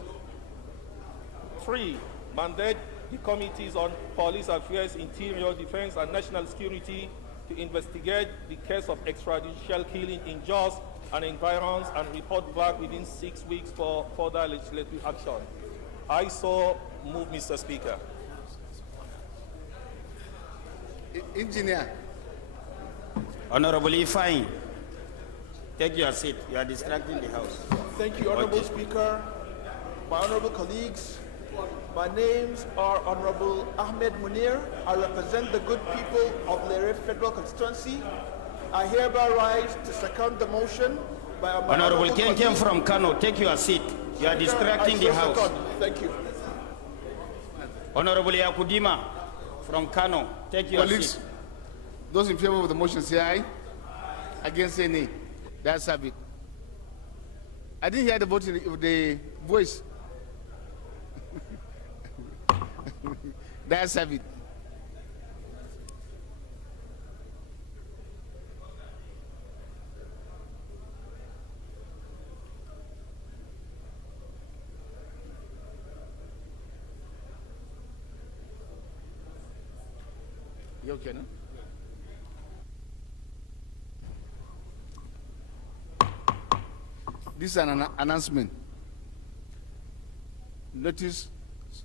3. Mandate the Committees on Police Affairs, Interior, Defense, and National Security to investigate the case of extrajudicial killing in Jos and environs and report back within 6 weeks for further legislative action. I so move, Mr. Speaker. Engineer. Honorable Ifeanyi, take your seat. You are distracting the House. Thank you, Honorable Speaker. My honorable colleagues, my names are Honorable Ahmed Munir. I represent the good people of Lere Federal Constituency. I hereby rise to second the motion by Honorable Ken from Kano, take your seat. You are distracting the House. Second. Thank you. Honorable Yakudima from Kano, take your seat. Those in favor of the motion say aye. Against say nay. That's have it. I didn't hear the vote of the voice. That's have it. You okay, no? This is an announcement. Notice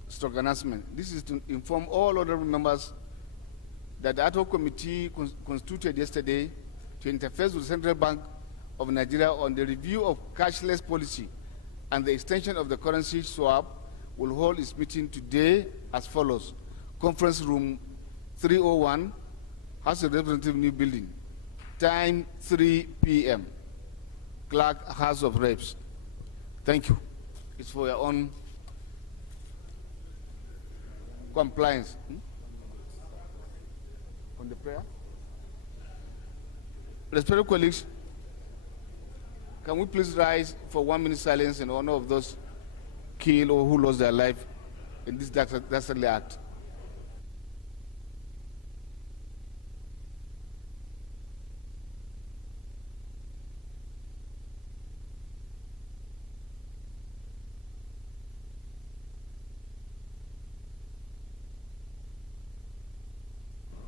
stock announcement. This is to inform all other members that the ad hoc committee constituted yesterday to interface with the Central Bank of Nigeria on the review of cashless policy and the extension of the currency swap will hold its meeting today as follows. Conference room 301, House of Representatives, New Building. Time 3 p.m. Clerk, House of Reps. Thank you. It's for your own compliance. On the prayer? Respected colleagues, can we please rise for 1 minute silence in honor of those killed or who lost their life in this dastardly act?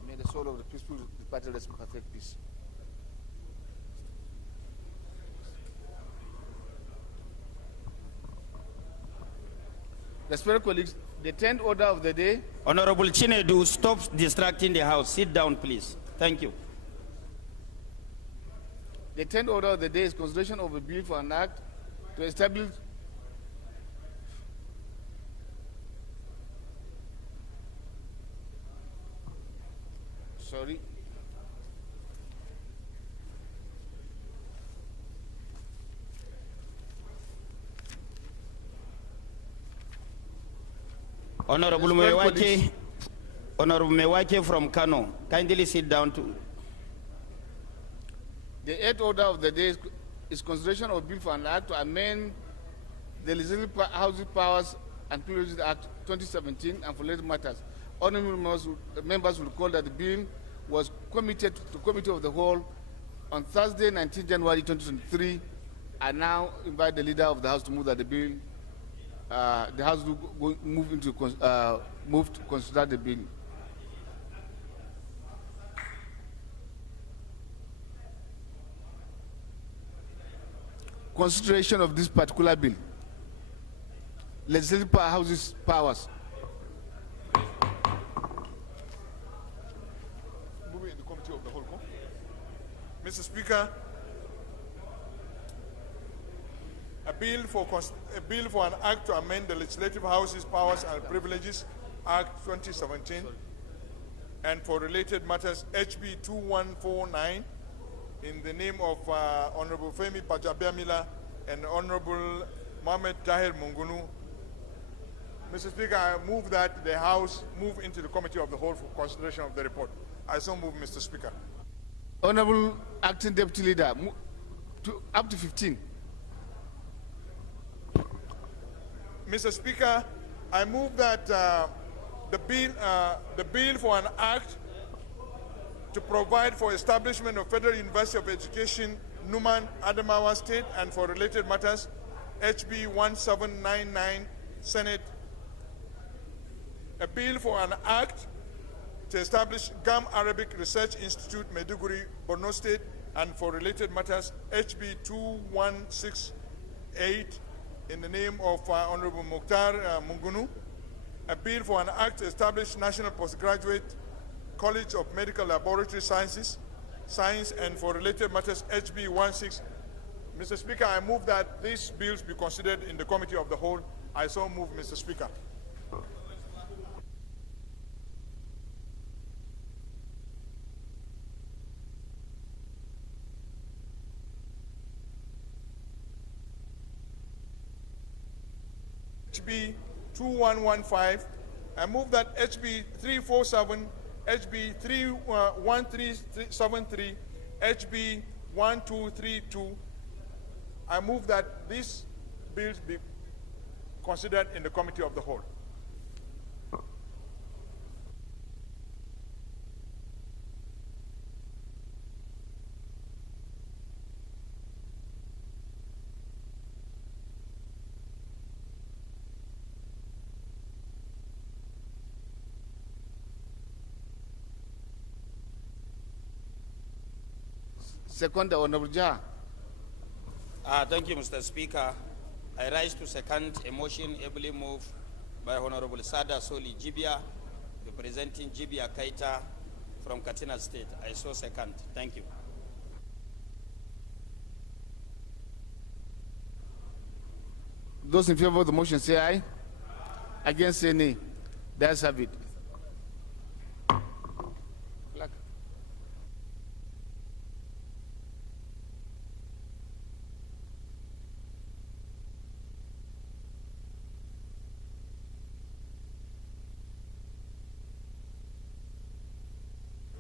May the soul of the peaceful departed rest in perfect peace. Respected colleagues, the 10th order of the day. Honorable Chinedu, stop distracting the House. Sit down, please. Thank you. The 10th order of the day is consideration of a bill for an act to establish Honorable Mewake from Kano, kindly sit down too. The 8th order of the day is consideration of a bill for an act to amend the Legislative Housing Powers and Privileges Act 2017 and for related matters. Honorable members will recall that the bill was committed to Committee of the Whole on Thursday, 19 January 2023. I now invite the leader of the House to move that the bill, the House will move to consider the bill. Consideration of this particular bill. Legislative Houses powers. Moving in the Committee of the Whole. Mr. Speaker, a bill for an act to amend the Legislative Houses Powers and Privileges Act 2017 and for related matters HB 2149 in the name of Honorable Femi Pajabiamila and Honorable Mohamed Tahir Mungunu. Mr. Speaker, I move that the House move into the Committee of the Whole for consideration of the report. I so move, Mr. Speaker. Honorable Acting Deputy Leader, up to 15. Mr. Speaker, I move that the bill for an act to provide for establishment of Federal University of Education, Numan, Adamawa State, and for related matters, HB 1799, Senate. A bill for an act to establish GAM Arabic Research Institute, Maiduguri, Borno State, and for related matters, HB 2168, in the name of Honorable Mukhtar Mungunu. A bill for an act to establish National Postgraduate College of Medical Laboratory Science, and for related matters, HB 16. Mr. Speaker, I move that these bills be considered in the Committee of the Whole. I so move, Mr. Speaker. HB 2115. I move that HB 347, HB 1373, HB 1232. I move that these bills be considered in the Committee of the Whole. Second, the Honorable Jah. Thank you, Mr. Speaker. I rise to second a motion ably moved by Honorable Sada Soli Jibia, representing Jibia Kaita from Katsina State. I so second. Thank you. Those in favor of the motion say aye. Against say nay. That's have it.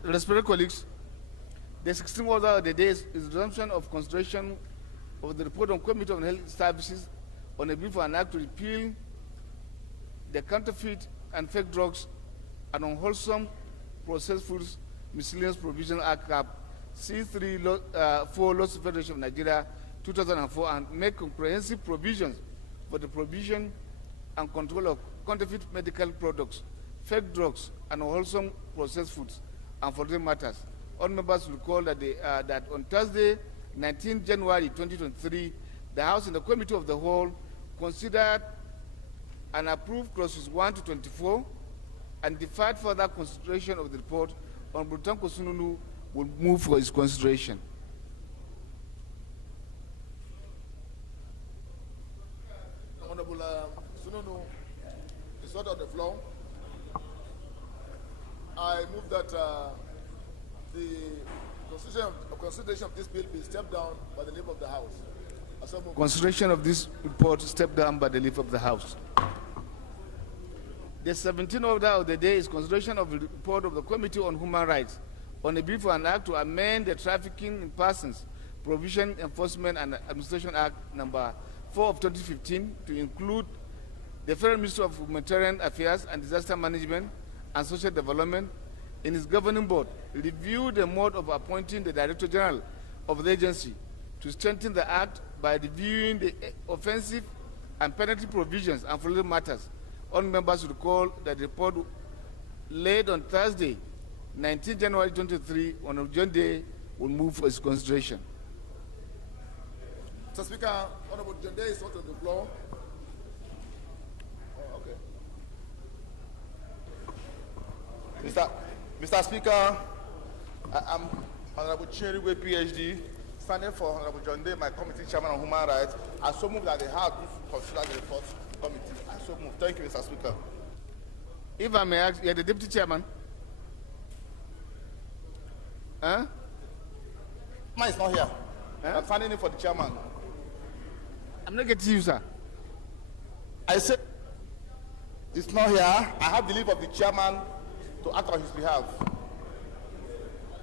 Respected colleagues, the 16th order of the day is resumption of consideration of the report on Committee on Health Services on a bill for an act to repeal the Counterfeit and Fake Drugs and Unwholesome Processed Foods Miscellaneous Provision Act Cap C3 Laws Federation of Nigeria 2004 and make comprehensive provisions for the provision and control of counterfeit medical products, fake drugs, and unwholesome processed foods, and for matters. All members will recall that, that on Thursday, 19 January 2023, the House and the Committee of the Whole considered and approved clauses 1 to 24 and deferred further consideration of the report. Honorable Tanko Sununu will move for his consideration. Honorable Sununu is not on the floor. I move that the consideration of this bill be stepped down by the leave of the House. Consideration of this report stepped down by the leave of the House. The 17th order of the day is consideration of the report of the Committee on Human Rights on a bill for an act to amend the Trafficking in Persons Provision Enforcement and Administration Act number 4 of 2015 to include the Federal Ministry of Humanitarian Affairs and Disaster Management and Social Development in its governing board, review the mode of appointing the Director General of the agency to strengthen the act by reviewing the offensive and penalty provisions and related matters. All members recall that the report laid on Thursday, 19 January 2023, on a John Day, will move for its consideration. Mr. Speaker, Honorable John Day is not on the floor. Oh, okay. Mr. Speaker, I'm Honorable Chiriwe, PhD, standing for Honorable John Day, my committee chairman on human rights. I so move that the House consider the report committee. I so move. Thank you, Mr. Speaker. If I may ask, you're the deputy chairman? Huh? Man is not here. Huh? I'm standing in for the chairman. I'm not getting you, sir. I said, it's not here. I have the leave of the chairman to act on his behalf.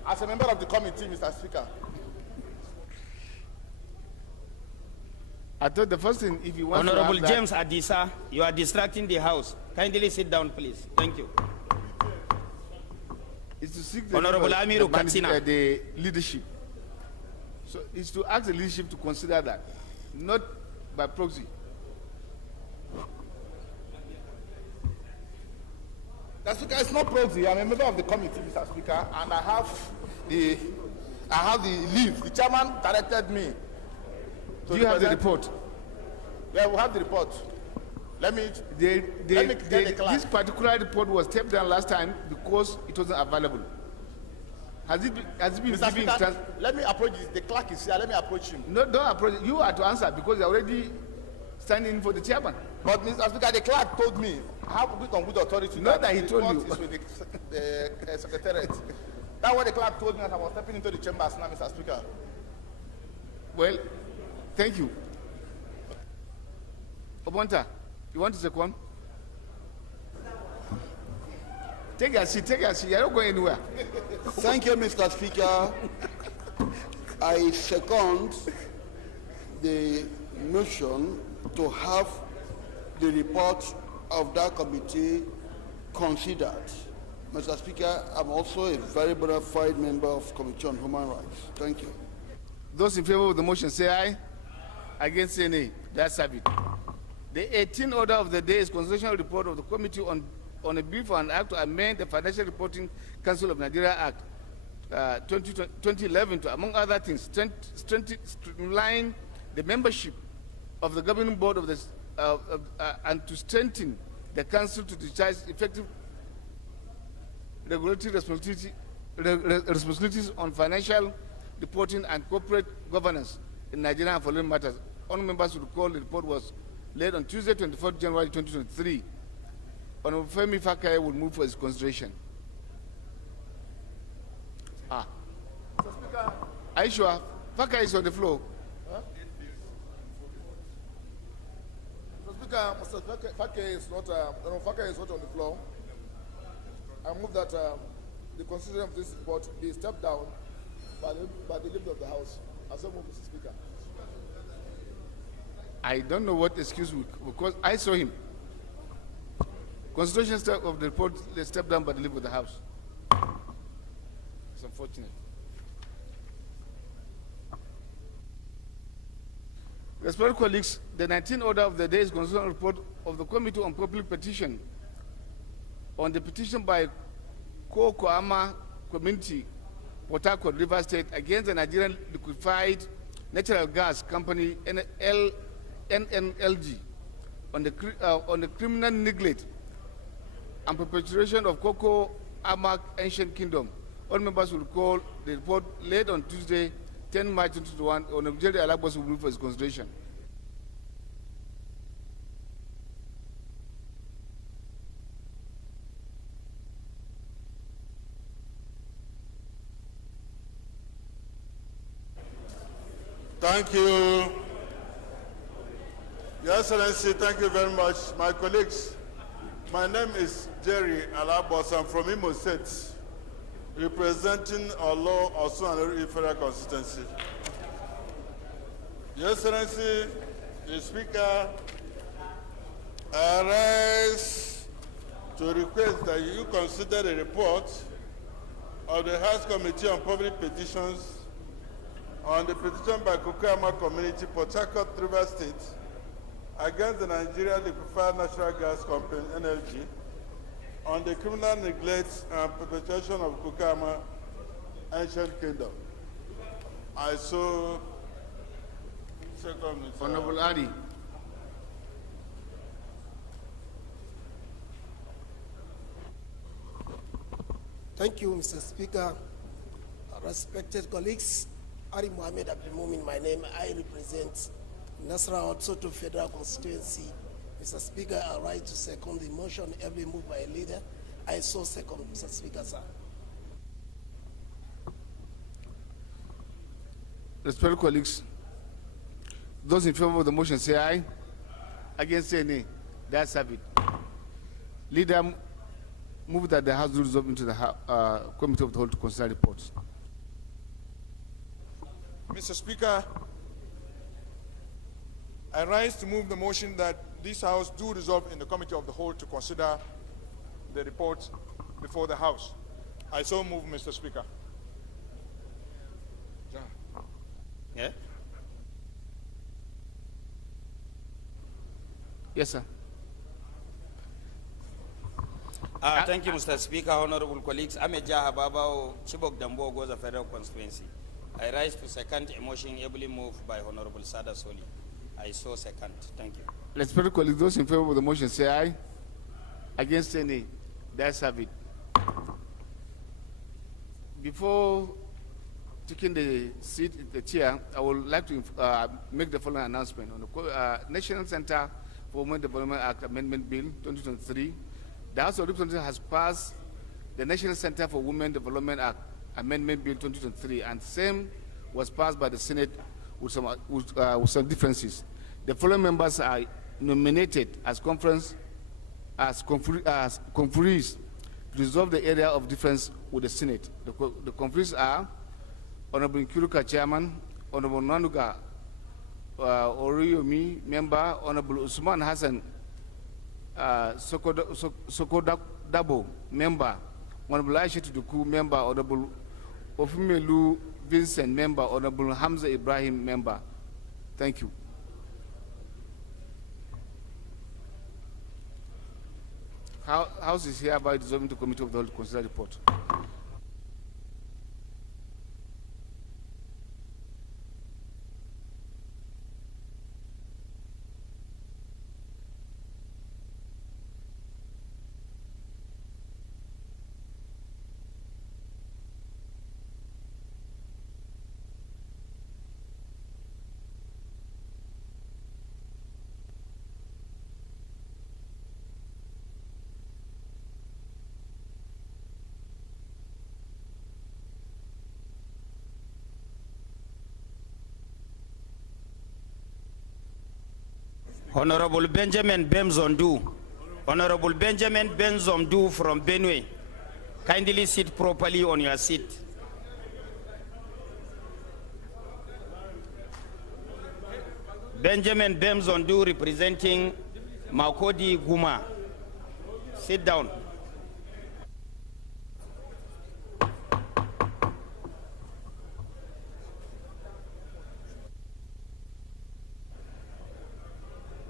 As a member of the committee, Mr. Speaker. I thought the first thing, if you want Honorable to James Adisa, you are distracting the House. Kindly sit down, please. Thank you. Is to seek the Honorable Amiru Katsina. The leadership. So it's to ask the leadership to consider that, not by proxy. Mr. Speaker, it's not proxy. I'm a member of the committee, Mr. Speaker, and I have the leave. The chairman directed me. Do you have the report? Yeah, we have the report. Let me get the clerk. This particular report was taken down last time because it wasn't available. Has it been Mr. Speaker, let me approach the clerk is here. Let me approach him. No, don't approach. You are to answer because you're already standing in for the chairman. But Mr. Speaker, the clerk told me I have good authority. Not that he told you. Is with the secretariat. That's what the clerk told me as I was stepping into the chambers now, Mr. Speaker. Well, thank you. Obonta, you want to say one? Take a seat, You're not going anywhere. Thank you, Mr. Speaker. I second the motion to have the report of that committee considered. Mr. Speaker, I'm also a very bona fide member of Committee on Human Rights. Thank you. Those in favor of the motion say aye. Against say nay. That's it. The 18th order of the day is constitutional report of the Committee on a bill for an act to amend the Financial Reporting Council of Nigeria Act 2011 to, among other things, streamline the membership of the governing board of this and to strengthen the council to discharge effective regulatory responsibilities on financial reporting and corporate governance in Nigeria and following matters. All members will recall the report was laid on Tuesday, 24th January 2023. Honorable Femi Fakaye will move for his consideration. Mr. Speaker. Are you sure? Fakaye is on the floor. Huh? Mr. Speaker, Mr. Fakaye is not. Fakaye is not on the floor. I move that the consideration of this report be stepped down by the leader of the House. As I move, Mr. Speaker. I don't know what excuse because I saw him. Consideration of the report stepped down by the leader of the House. It's unfortunate. Respected colleagues, the 19th order of the day is constitutional report of the Committee on Public Petition on the petition by Ko Koama Community, Port Harcourt, River State, against the Nigerian Liquefied Natural Gas Company, NNLG, on the criminal neglect and perpetration of Cocoa Amak Ancient Kingdom. All members will call the report late on Tuesday, 10 March 2021, on the Jerry Alabos will for his consideration. Thank you. Your Excellency, thank you very much. My colleagues, my name is Jerry Alabos. I'm from Imo State, representing Olo, also an federal constituency. Your Excellency, the Speaker, I rise to request that you consider the report of the House Committee on Public Petitions on the petition by Kukama Community, Port Harcourt, River State, against the Nigeria Liquefied Natural Gas Company, NLG, on the criminal neglect and perpetration of Kukama Ancient Kingdom. I so second. Honorable Adi. Thank you, Mr. Speaker. Respected colleagues, Ari Mohammed Abdulmumin, my name. I represent Nasra Otsoto Federal Constituency. Mr. Speaker, I rise to second the motion every moved by a leader. I so second, Mr. Speaker, sir. Respected colleagues, those in favor of the motion say aye. Against say nay. That's have it. Leader, move that the House resolve into the Committee of the Whole to consider reports. Mr. Speaker, I rise to move the motion that this House do resolve in the Committee of the Whole to consider the report before the House. I so move, Mr. Speaker. Yeah? Yes, sir. Thank you, Mr. Speaker, honorable colleagues. I'm Eja Hababao, Chibok Dambo Goza Federal Constituency. I rise to second a motion ably moved by Honorable Sada Soli. I so second. Thank you. Respected colleagues, those in favor of the motion say aye. Against say nay. That's have it. Before taking the seat in the chair, I would like to make the following announcement. On the National Center for Women Development Act Amendment Bill 2023, the House of Representatives has passed the National Center for Women Development Act Amendment Bill 2023, and same was passed by the Senate with some differences. The following members are nominated as conferees to resolve the area of difference with the Senate. The conferees are Honorable Nkiruka, Chairman; Honorable Nanuga Oriyomi, Member; Honorable Usman Hassan Sokodabo, Member; Honorable Aisha Tuduku, Member; Honorable Ofumelu Vincent, Member; Honorable Hamza Ibrahim, Member. Thank you. House is hereby dissolving to Committee of the Whole to consider report. Honorable Benjamin Bemzondu. Honorable Benjamin Benzomdu from Benue. Kindly sit properly on your seat. Benjamin Bemzondu representing Makodi Guma. Sit down.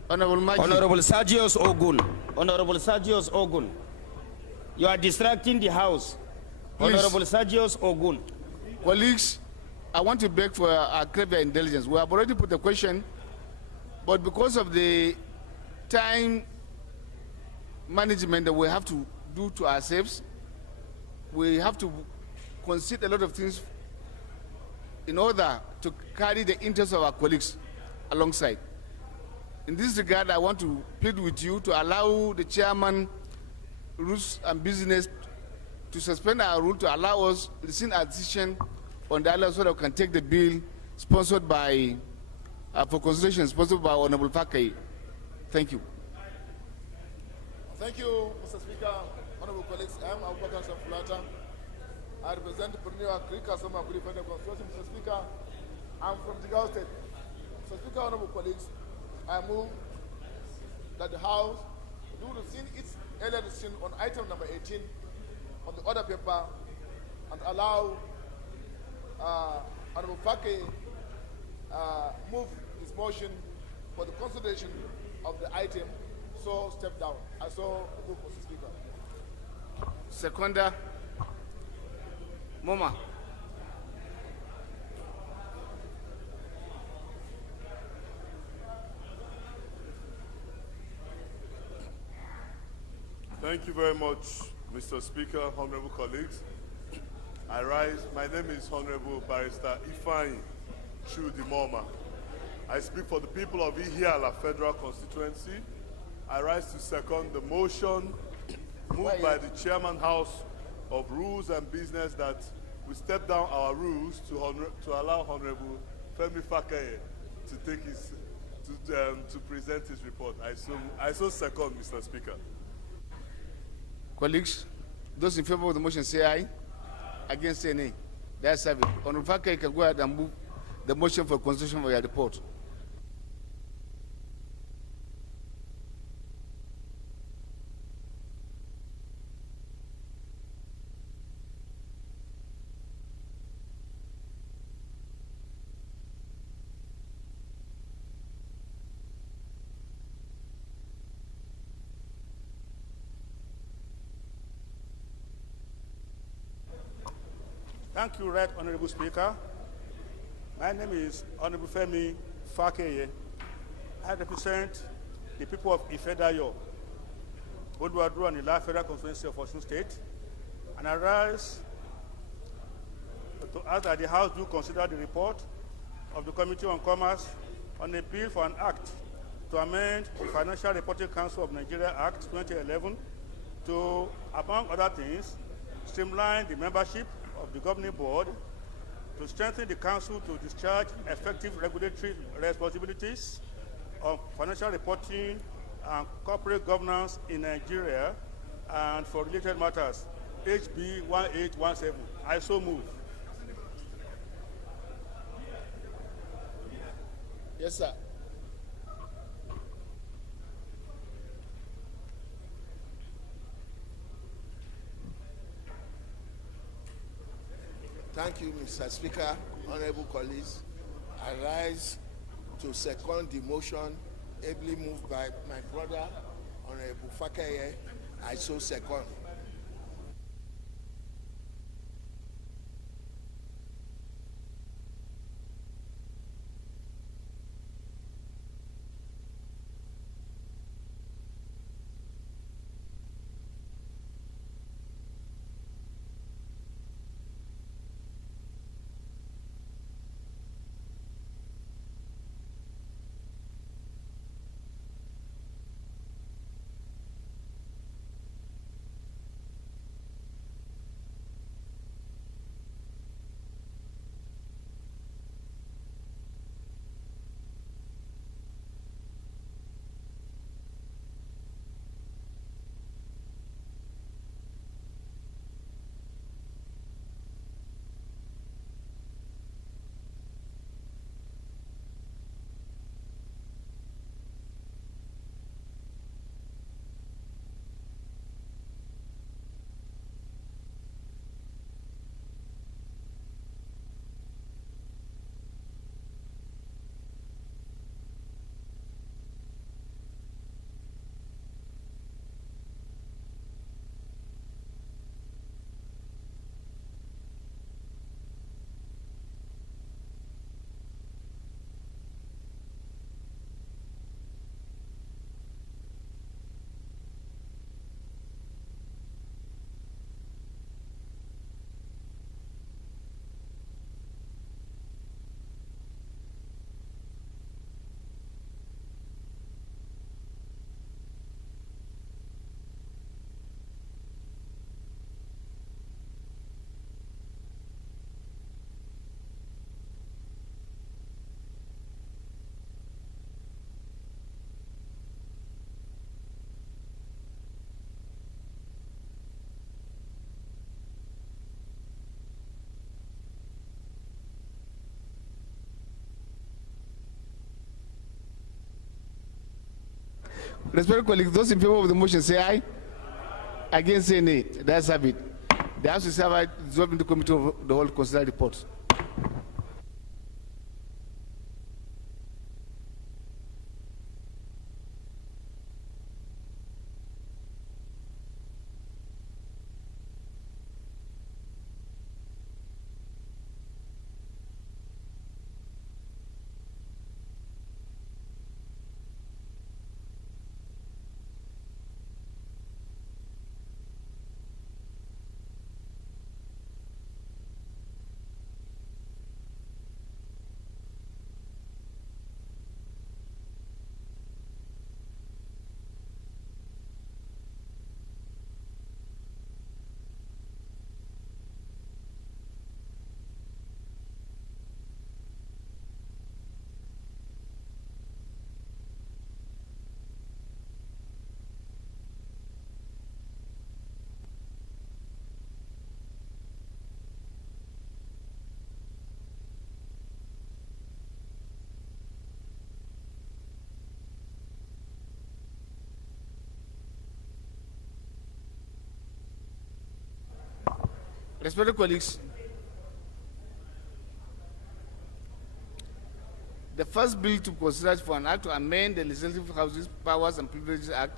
Honorable Sergius Ogun. Honorable Sergius Ogun. You are distracting the House. Honorable Sergius Ogun. Colleagues, I want to beg for a clever indulgence. We have already put the question, but because of the time management that we have to do to ourselves, we have to consider a lot of things in order to carry the interests of our colleagues alongside. In this regard, I want to plead with you to allow the chairman, rules and business, to suspend our rule to allow us to rescind our decision on the other so that we can take the bill sponsored by, for consideration, sponsored by Honorable Fakai. Thank you. Thank you, Mr. Speaker, honorable colleagues. I am Abubakar Samfulata. I represent Purnio Krika Sama Federal Constituency. Mr. Speaker, I'm from Jigawa State. Mr. Speaker, honorable colleagues, I move that the House do rescind its earlier decision on item number 18 on the order paper and allow Honorable Fake move his motion for the consideration of the item. So step down. I so move, Mr. Speaker. Seconder, Moma. Thank you very much, Mr. Speaker, honorable colleagues. I rise. My name is Honorable Barrister Ifeanyi Chudimoma. I speak for the people of Ihiala Federal Constituency. I rise to second the motion moved by the Chairman House of Rules and Business that we step down our rules to allow Honorable Femi Fakeye to take his to present his report. I so second, Mr. Speaker. Colleagues, those in favor of the motion say aye. Against say nay. That's it. Honorable Fakeye can go ahead and move the motion for consideration of your report. Thank you, Right Honorable Speaker. My name is Honorable Femi Fakeye. I represent the people of Ifedayo, Oduadu and Ila Federal Constituency of Osun State, and I rise to ask that the House do consider the report of the Committee on Commerce on a bill for an act to amend the Financial Reporting Council of Nigeria Act 2011 to, among other things, streamline the membership of the governing board, to strengthen the council to discharge effective regulatory responsibilities of financial reporting and corporate governance in Nigeria, and for related matters, HB 1817. I so move. Yes, sir. Thank you, Mr. Speaker, honorable colleagues. I rise to second the motion ably moved by my brother, Honorable Fakeye. I so second. Respected colleagues, those in favor of the motion say aye. Against say nay. That's have it. The House is hereby dissolved into committee of the whole consider report. Respected colleagues, the first bill to consider for an act to amend the Legislative Houses Powers and Privileges Act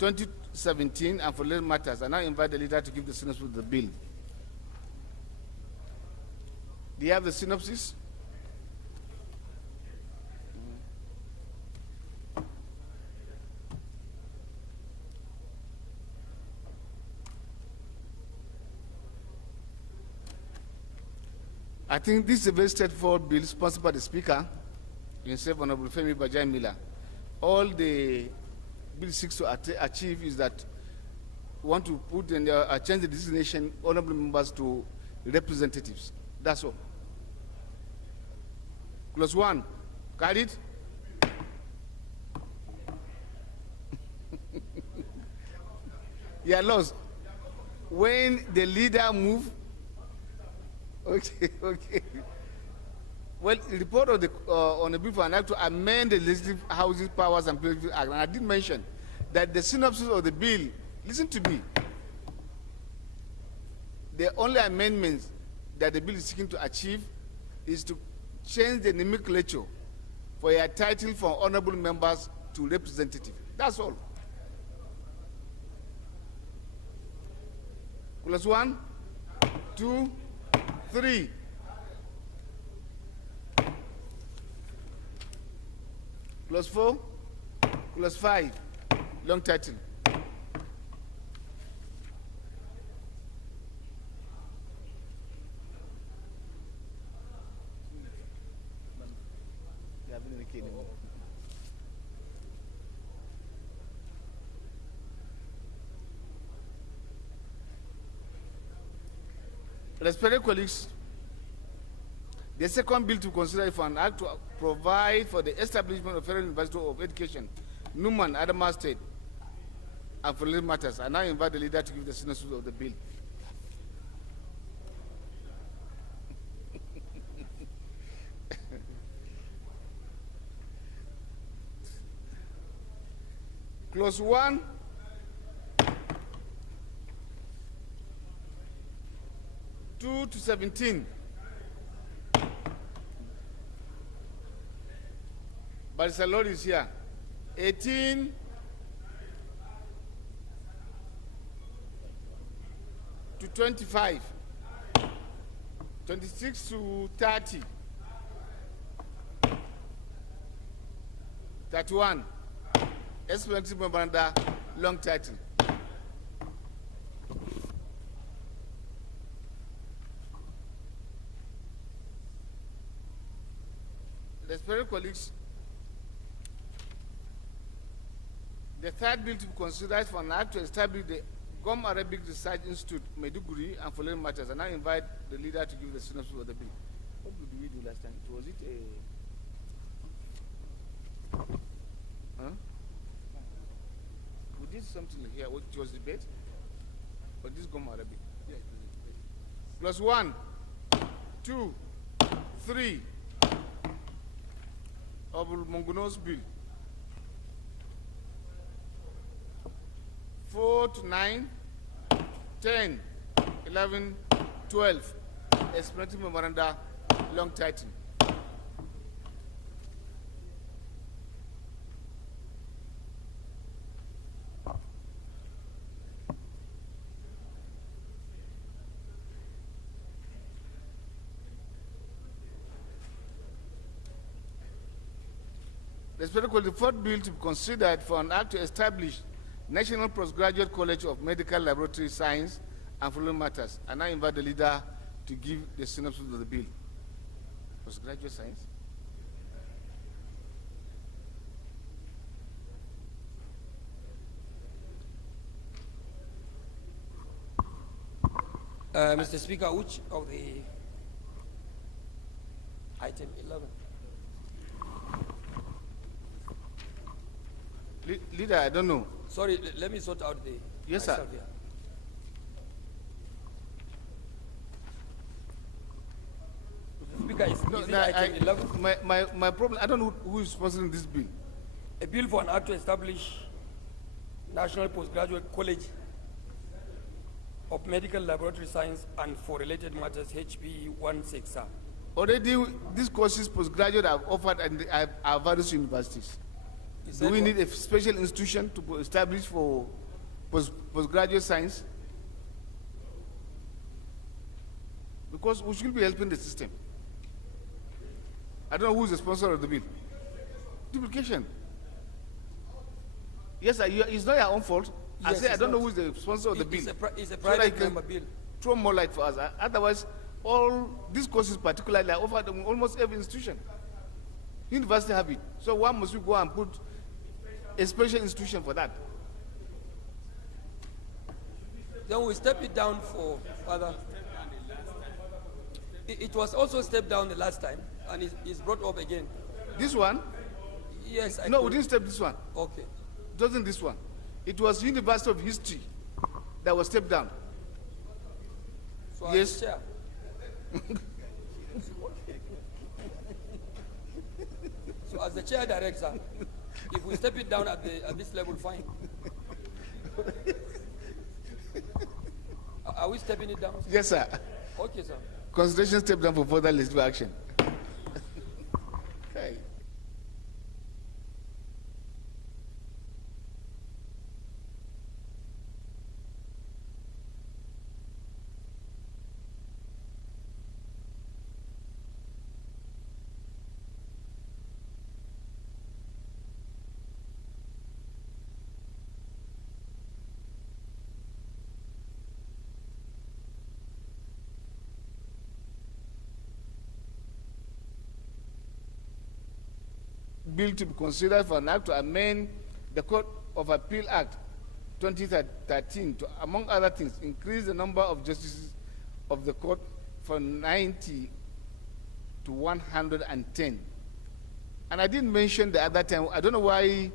2017 and for related matters, I now invite the leader to give the synopsis of the bill. Do you have the synopsis? I think this is a very straightforward bill sponsored by the Speaker, himself, Honorable Femi Bajai Miller. All the bill seeks to achieve is that we want to put in change the designation honorable members to representatives. That's all. Clause 1, carried. You are lost. When the leader move. Okay, okay. Well, the report of the, on the bill for an act to amend the Legislative Houses Powers and Privileges Act, and I did mention that the synopsis of the bill, listen to me, the only amendments that the bill is seeking to achieve is to change the nomenclature for a title from honorable members to representative. That's all. Clause 1, 2, 3. Clause 4, Clause 5, long title. Respected colleagues, the second bill to consider for an act to provide for the establishment of Federal University of Education, Numan, Adamawa State, and for related matters. I now invite the leader to give the synopsis of the bill. Clause 1. To 17. Barrister Lord is here. 18 to 25. 26 to 30. 31. Explanatory memoranda, long title. Respected colleagues, the third bill to be considered for an act to establish the Gum Arabic Research Institute, Maiduguri, and for related matters. And I invite the leader to give the synopsis of the bill. What did we do last time? Was it a... Huh? We did something here. It was debate? But this Gum Arabic. Yeah, it was debate. Plus 1, 2, 3. Honorable Monguno's bill. 4 to 9, 10, 11, 12. Explanatory memoranda, long title. The fourth bill to be considered for an act to establish National Postgraduate College of Medical Laboratory Science and following matters. And I invite the leader to give the synopsis of the bill. Postgraduate Science. Mr. Speaker, which of the item 11? Leader, I don't know. Sorry, let me sort out the. Yes, sir. Here. Mr. Speaker, is it item 11? My problem, I don't know who is sponsoring this bill. A bill for an act to establish National Postgraduate College of Medical Laboratory Science and for related matters, HB 16, sir. Already, these courses postgraduate are offered at various universities. Do we need a special institution to establish for postgraduate science? Because we should be helping the system. I don't know who is the sponsor of the bill. Duplication. Yes, sir, it's not your own fault. Yes, I say I don't know who is the sponsor of the bill. It's a private member bill. Throw more light for us. Otherwise, all these courses particularly are offered in almost every institution. University have it. So why must we go and put a special institution for that? Then we step it down for further. It was also stepped down the last time, and it's brought up again. This one? Yes. No, we didn't step this one. Okay. It wasn't this one. It was University of History that was stepped down. So yes. Chair. So as the chair director, if we step it down at this level, fine. Are we stepping it down? Yes, sir. Okay, sir. Consideration step down for further legislative action. Okay. Bill to be considered for an act to amend the Court of Appeal Act 2013 to, among other things, increase the number of justices of the court from 90 to 110. And I didn't mention the other time, I don't know why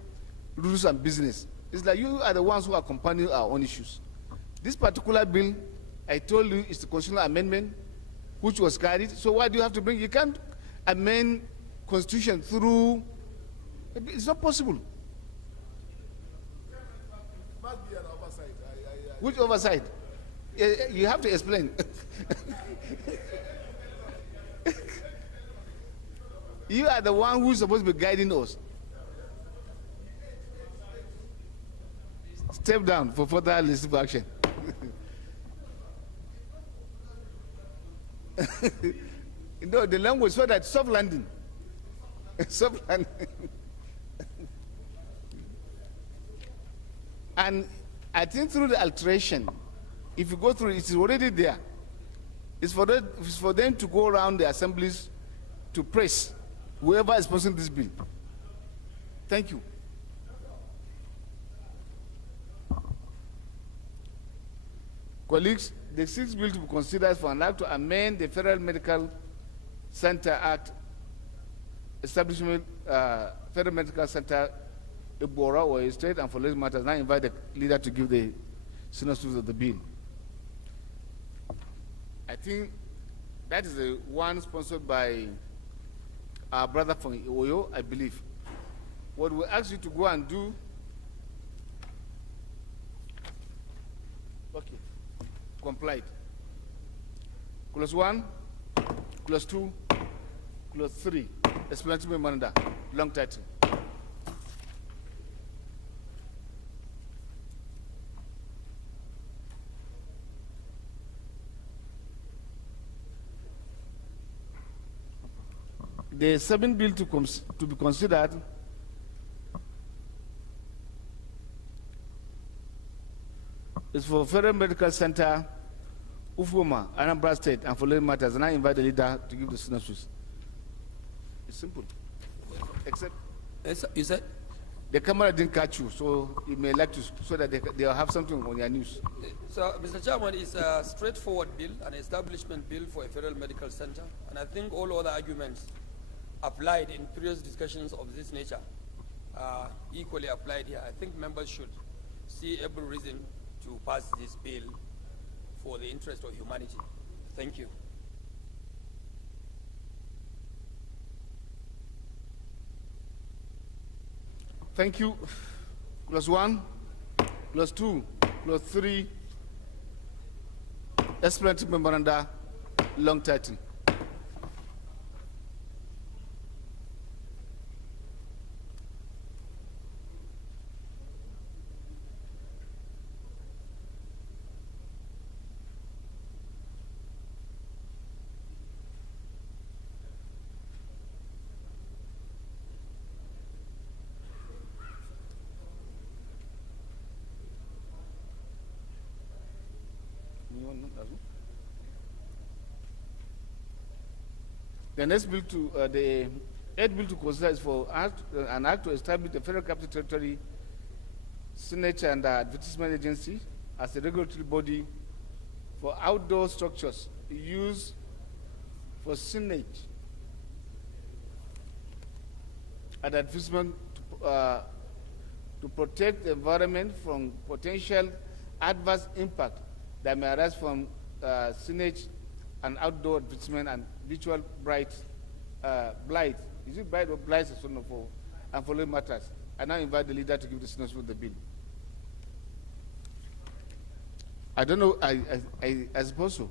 rules and business. It's like you are the ones who are accompanying our own issues. This particular bill, I told you, is the constitutional amendment which was carried. So why do you have to bring? You can't amend Constitution through. It's not possible. Must be an oversight. Which oversight? You have to explain. You are the one who's supposed to be guiding us. Step down for further legislative action. No, the language so that soft landing. Soft landing. And I think through the alteration, if you go through it, it's already there. It's for them to go around the assemblies to press whoever is passing this bill. Thank you. Colleagues, the sixth bill to be considered for an act to amend the Federal Medical Center Act, establishment Federal Medical Center, Ibora or a state, and for these matters. Now I invite the leader to give the synopsis of the bill. I think that is the one sponsored by our brother from Oyo, I believe. What we ask you to go and do complied. Clause 1, Clause 2, Clause 3, explanatory memoranda, long title. The seventh bill to be considered is for Federal Medical Center, Ufuma, Anambra State, and for later matters. And I invite the leader to give the synopsis. It's simple. Except, Yes, you said? the camera didn't catch you, so you may like to, so that they'll have something on your news. So, Mr. Chairman, it's a straightforward bill, an establishment bill for a federal medical center, and I think all other arguments applied in previous discussions of this nature are equally applied here. I think members should see every reason to pass this bill for the interest of humanity. Thank you. Thank you. Clause 1, Clause 2, Clause 3, explanatory memoranda, long title. The next bill the eighth bill to consider is for an act to establish the Federal Capital Territory Signature and Advertisement Agency as a regulatory body for outdoor structures used for signage and advertisement to protect the environment from potential adverse impact that may arise from signage and outdoor advertisement and visual blight. Is it blight or blight? And following matters. I now invite the leader to give the synopsis of the bill. I don't know. I suppose so.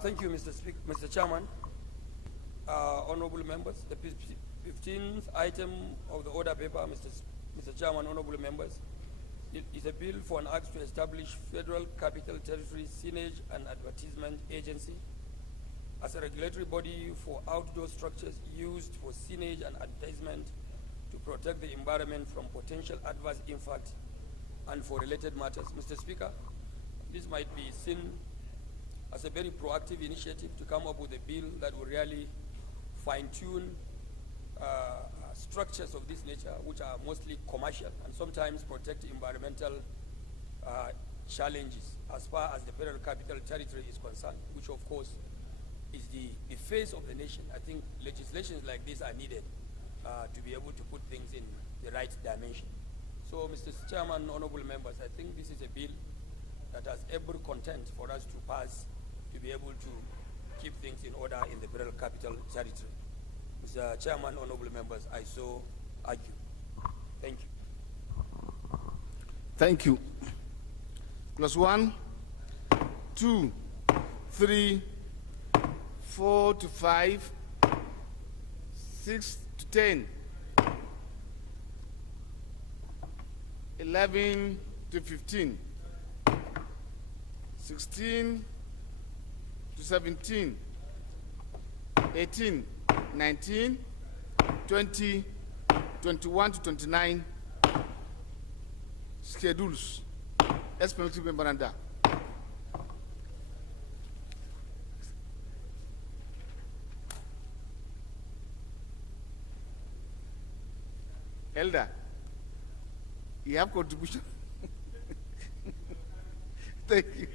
Thank you, Mr. Chairman. Honorable members, the 15th item of the order paper, Mr. Chairman, honorable members, it is a bill for an act to establish Federal Capital Territory Signage and Advertisement Agency as a regulatory body for outdoor structures used for signage and advertisement to protect the environment from potential adverse impact and for related matters. Mr. Speaker, this might be seen as a very proactive initiative to come up with a bill that will really fine-tune structures of this nature, which are mostly commercial and sometimes protect environmental challenges as far as the Federal Capital Territory is concerned, which of course is the face of the nation. I think legislations like this are needed to be able to put things in the right dimension. So, Mr. Chairman, honorable members, I think this is a bill that has every content for us to pass to be able to keep things in order in the Federal Capital Territory. Mr. Chairman, honorable members, I so argue. Thank you. Thank you. Clause 1, 2, 3, 4 to 5, 6 to 10, 11 to 15, 16 to 17, 18, 19, 20, 21 to 29, schedules, explanatory memoranda. Elder, you have contribution. Thank you.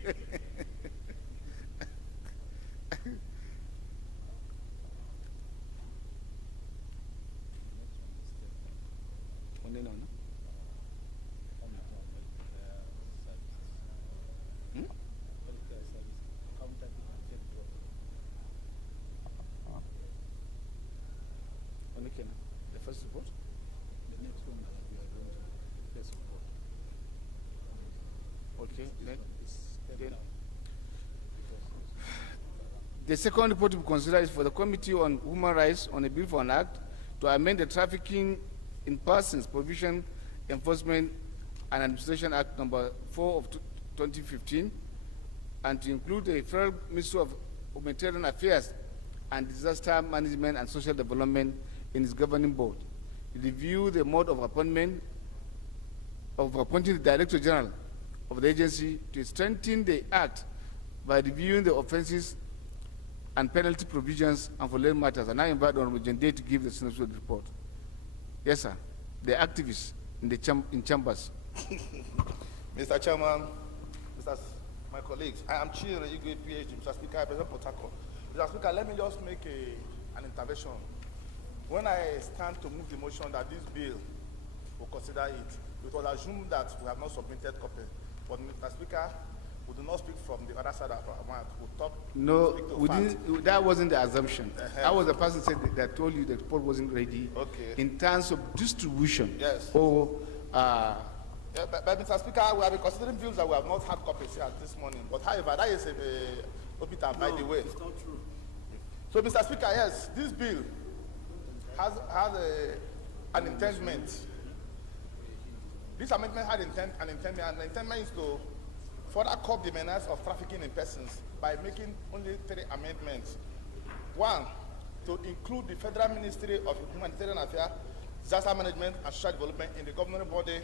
Okay, now. The first report? The next one that we are going to first report. Okay, then. The second report to be considered is for the Committee on Human Rights on a bill for an act to amend the Trafficking in Persons Provision Enforcement and Administration Act number 4 of 2015 and to include the Federal Ministry of Humanitarian Affairs and Disaster Management and Social Development in its governing board. Review the mode of appointing the Director General of the agency to strengthen the act by reviewing the offenses and penalty provisions and for related matters. And I invite Honorable Jende to give the synopsis of the report. Yes, sir. The activists in the chambers. Mr. Chairman, my colleagues, I am Chire Igwe, PhD. Mr. Speaker, I present Port Harcourt. Mr. Speaker, let me just make an intervention. When I stand to move the motion that this bill will consider it was assumed that we have not submitted copy. But Mr. Speaker, we do not speak from the other side of our mouth. We talk. No, we didn't, that wasn't the assumption. I was the person that told you the report wasn't ready. Okay. In terms of distribution. Yes. Or yeah, but Mr. Speaker, we have been considering bills that we have not had copies here this morning. But however, that is a bit by the way. It's not true. So, Mr. Speaker, yes, this bill has an intendment. This amendment had an intendment, and the intendment is to further curb the menace of trafficking in persons by making only 3 amendments. 1, to include the Federal Ministry of Humanitarian Affairs, Disaster Management and Social Development in the governing body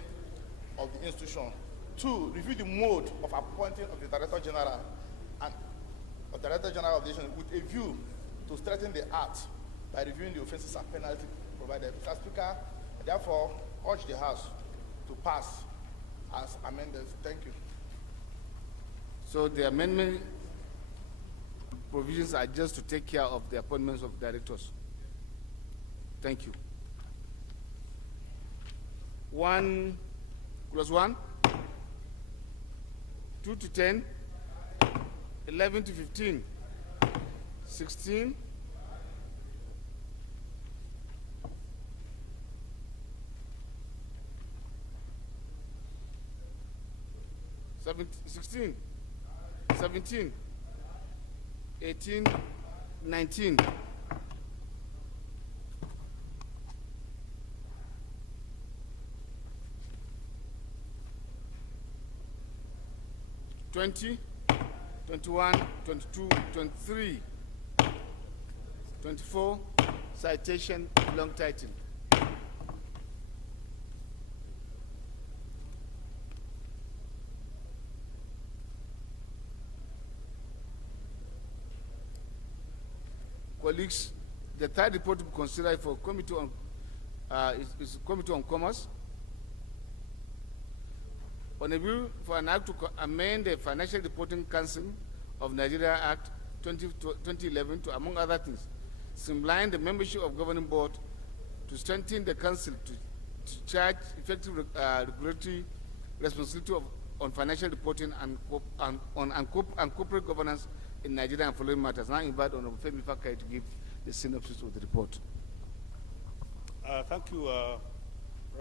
of the institution. 2, review the mode of appointing of the Director General and Director General of the agency with a view to strengthen the act by reviewing the offences and penalty provided. Mr. Speaker, I therefore urge the House to pass as amended. Thank you. so the amendment provisions are just to take care of the appointments of directors. Thank you. 1 + 1, 2 to 10, 11 to 15, 16, 16, 17, 18, 19. 20, 21, 22, 23, 24, citation, long title. Colleagues, the third report to be considered for Committee on is Committee on Commerce. On a bill for an act to amend the Financial Reporting Council of Nigeria Act 2011 to, among other things, streamline the membership of governing board, to strengthen the council to charge effective regulatory responsibility on financial reporting and corporate governance in Nigeria and following matters. Now I invite Honorable Femi Fakai to give the synopsis of the report. Thank you,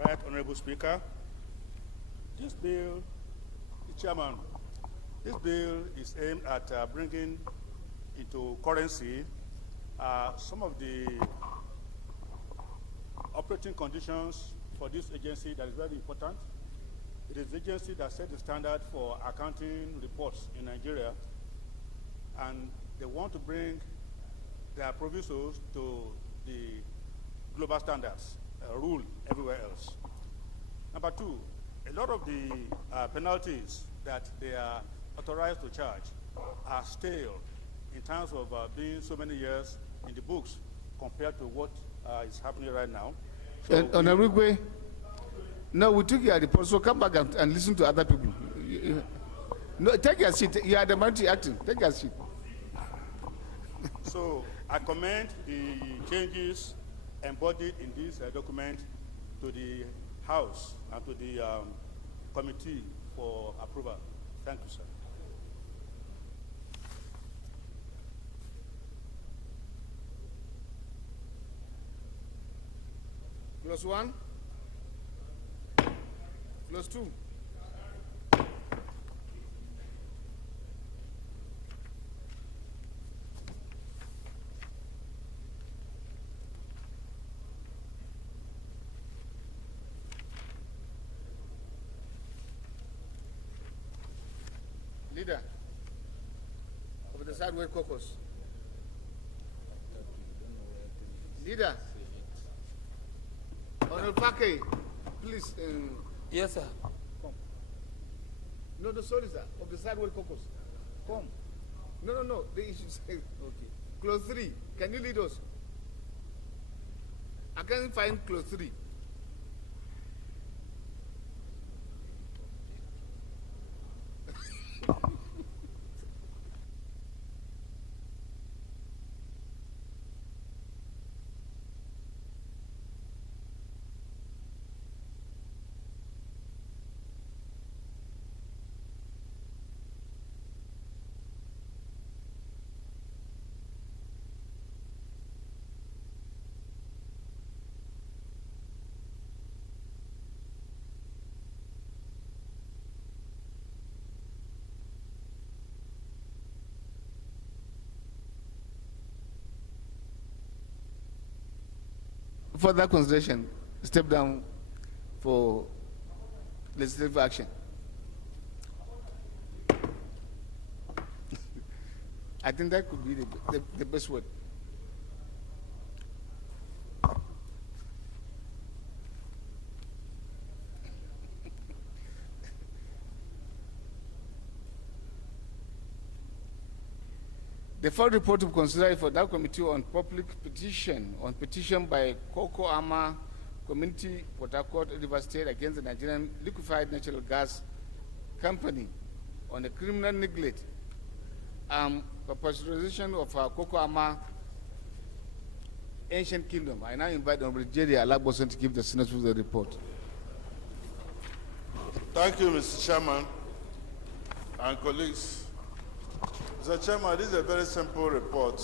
Right Honorable Speaker. This bill, Chairman, this bill is aimed at bringing into currency some of the operating conditions for this agency that is very important. It is the agency that set the standard for accounting reports in Nigeria, and they want to bring their provisos to the global standards, rule everywhere else. Number 2, a lot of the penalties that they are authorized to charge are stale in terms of being so many years in the books compared to what is happening right now. So Honorable Gwe, no, we took your report, so come back and listen to other people. No, take your seat. You are the minority acting. Take your seat. So I commend the changes embodied in this document to the House and to the committee for approval. Thank you, sir. Close one. Close two. Leader of the Sideway Caucus. Leader. Honorable Pake, please. Yes, sir. Come. No, sorry, sir. Of the Sideway Caucus. Come. No. The issue says, okay. Clause 3. Can you lead us? I can't find clause 3. Further consideration, step down for legislative action. I think that could be the best word. The full report to be considered for that committee on public petition by Cocoa Ama Community, Port Harcourt, River State against the Nigerian Liquefied Natural Gas Company on the criminal neglect and perpetuation of Cocoa Ama Ancient Kingdom. I now invite Honorable Jerry Alagboson to give the Senate the report. Thank you, Mr. Chairman and colleagues. Mr. Chairman, this is a very simple report.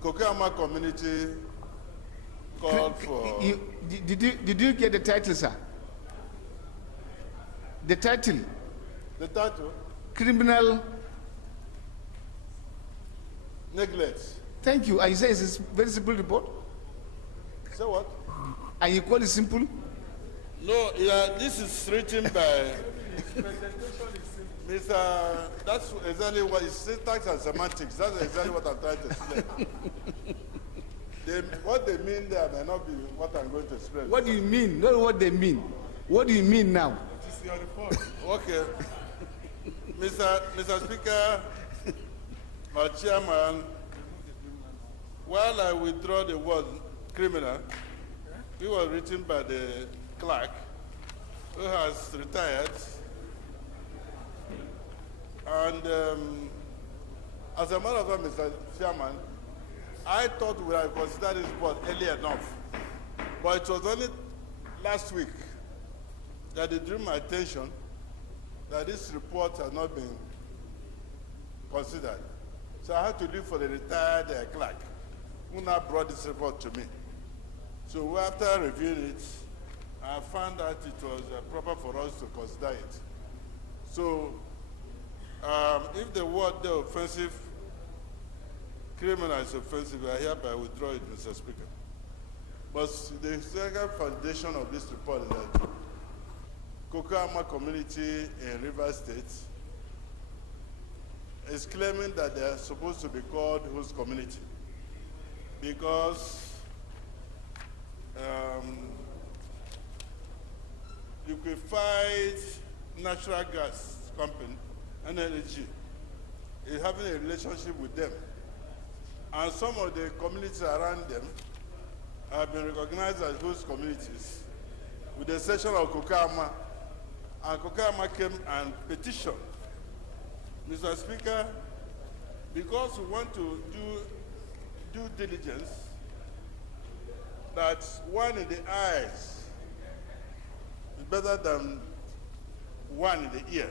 Kokeama community called for... Did you get the title, sir? The title? The title? Criminal... neglect. Thank you. And you say it's a very simple report? Say what? And you call it simple? No, this is written by... Mr. That's exactly what is syntax and semantics. That's exactly what I'm trying to explain. What they mean there may not be what I'm going to explain. What do you mean? Not what they mean. What do you mean now? It is your report. Okay. Mr. Speaker, my chairman, while I withdraw the word criminal, it was written by the clerk who has retired. And as a matter of fact, Mr. Chairman, I thought we had considered this report early enough. But it was only last week that it drew my attention that this report has not been considered. So I had to leave for the retired clerk, who now brought this report to me. So after reviewing it, I found that it was proper for us to consider it. So if the word the offensive, criminal is offensive, I hereby withdraw it, Mr. Speaker. But the second foundation of this report is that Kokoama community in River State is claiming that they are supposed to be called host community because liquefied natural gas company, NLG, is having a relationship with them. And some of the communities around them have been recognized as host communities with the exception of Kokoama. And Kokoama came and petitioned. Mr. Speaker, because we want to do due diligence, that one in the eyes is better than one in the ear.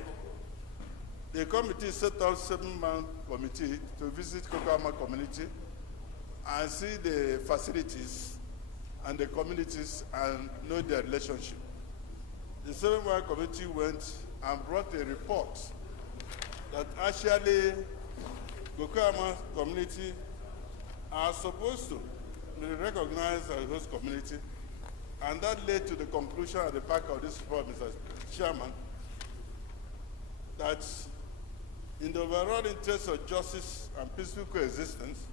The committee set up a 7-man committee to visit Kokoama community and see the facilities and the communities and know their relationship. The 7-1 committee went and brought a report that actually Gokama community are supposed to be recognized as a host community, and that led to the conclusion at the back of this report, Mr. Chairman, that in the overall interest of justice and peaceful coexistence,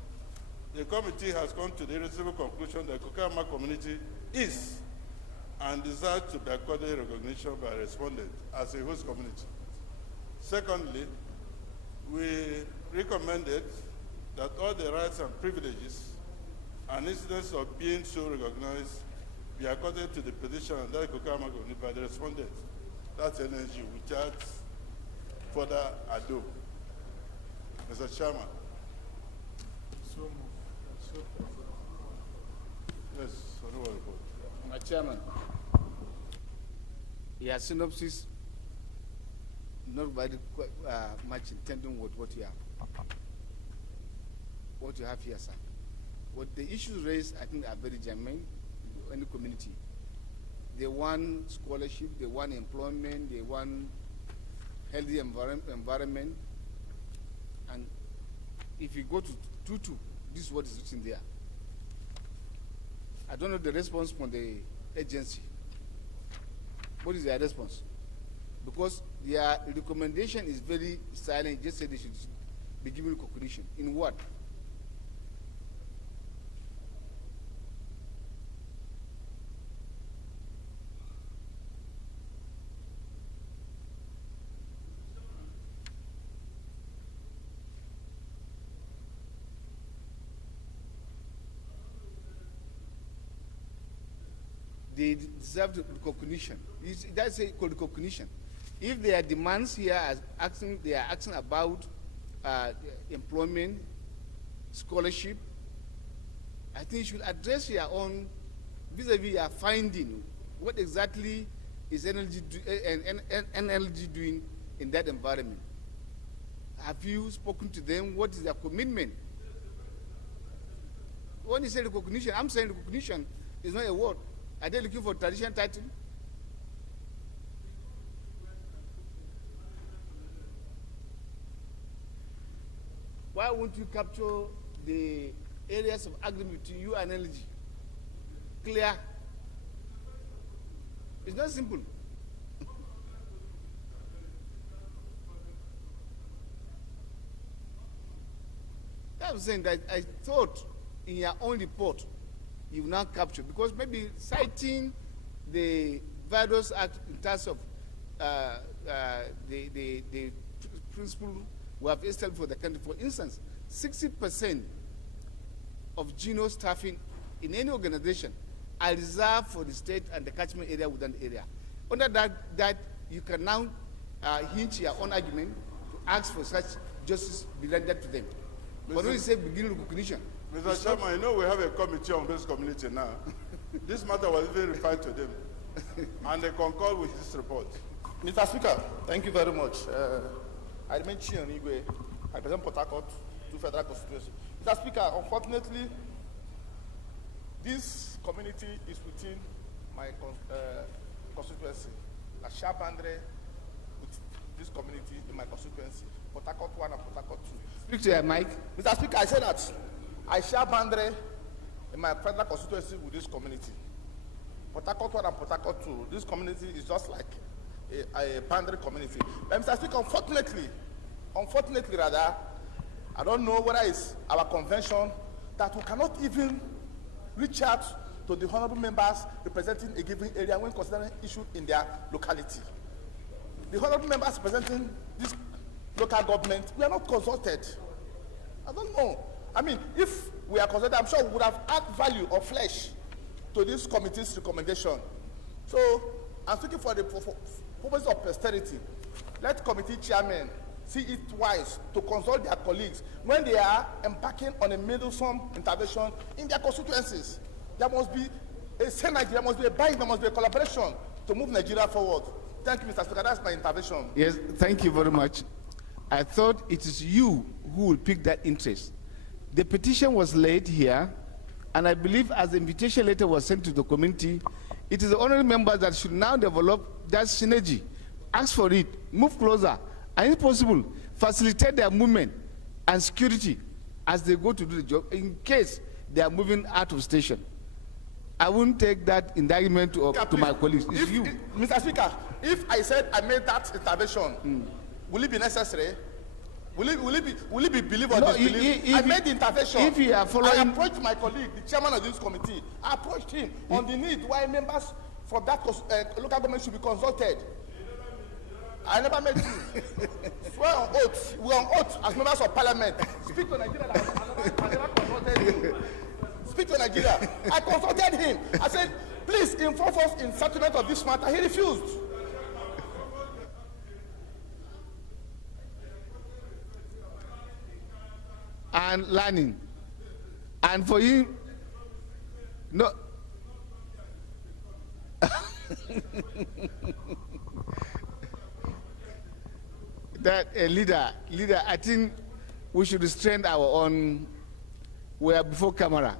the committee has come to the irreversible conclusion that Gokama community is and desires to be accorded recognition by respondents as a host community. Secondly, we recommended that all the rights and privileges and incidents of being so recognized be accorded to the position of that Gokama community by the respondents. That's energy without further ado. Mr. Chairman. Yes, honorable report. Mr. Chairman, your synopsis not very much intending with what you have here, sir. What the issues raised, I think, are very germane in any community. They want scholarship, they want employment, they want healthy environment. And if you go to Tutu, this is what is written there. I don't know the response from the agency. What is their response? Because their recommendation is very silent, just say they should be given conclusion. In what? They deserve the recognition. That's a recognition. If their demands here are asking, they are asking about employment, scholarship, I think you should address your own vis-a-vis your finding. What exactly is NLG doing in that environment? Have you spoken to them? What is their commitment? When you say recognition, I'm saying recognition is not a word. Are they looking for traditional title? Why won't you capture the areas of agreement between you and LG? Clear. It's not simple. I'm saying that I thought in your own report you now capture, because maybe citing the various acts in terms of the principle we have established for the country. For instance, 60% of GNO staffing in any organization are reserved for the state and the catchment area within the area. Under that you can now hinge your own argument to ask for such justice be rendered to them. But when you say beginning recognition, Mr. Chairman, you know we have a committee on this community now. This matter was even referred to them, and they concur with this report. Mr. Speaker, thank you very much. I remain Chion Igwe. I represent Port Harcourt, 2 Federal Constituency. Mr. Speaker, unfortunately, this community is within my constituency. A sharp boundary with this community in my constituency, Port Harcourt 1 and Port Harcourt 2. Speak to your mic. Mr. Speaker, I say that I share boundary in my federal constituency with this community. Port Harcourt 1 and Port Harcourt 2. This community is just like a boundary community. But Mr. Speaker, unfortunately rather, I don't know whether it's our convention that we cannot even reach out to the honorable members representing a given area when considering issues in their locality. The honorable members representing this local government, we are not consulted. I don't know. I mean, if we are consulted, I'm sure we would have added value or flesh to this committee's recommendation. So I'm speaking for the purpose of posterity. Let committee chairmen see it wise to consult their colleagues when they are embarking on a meddlesome intervention in their constituencies. There must be a synergy, there must be a buy-in, there must be a collaboration to move Nigeria forward. Thank you, Mr. Speaker. That's my intervention. Yes, thank you very much. I thought it is you who will pick that interest. The petition was laid here And I believe as the invitation letter was sent to the community, it is the honorary members that should now develop that synergy, ask for it, move closer, and if possible, facilitate their movement and security as they go to do the job in case they are moving out of station. I wouldn't take that indictment to my colleagues. It's you. Mr. Speaker, if I said I made that intervention, will it be necessary? Will it be believed or disbelieved? I made the intervention. If you are following, I approached my colleague, the chairman of this committee. I approached him on the need why members from that local government should be consulted. I never met you. Swear on oath. We are on oath as members of parliament. Speak to Nigeria. I never consulted you. Speak to Nigeria. I consulted him. I said, please inform us in settlement of this matter. He refused. And learning. And for him, no. That leader, I think we should restrain our own. We are before camera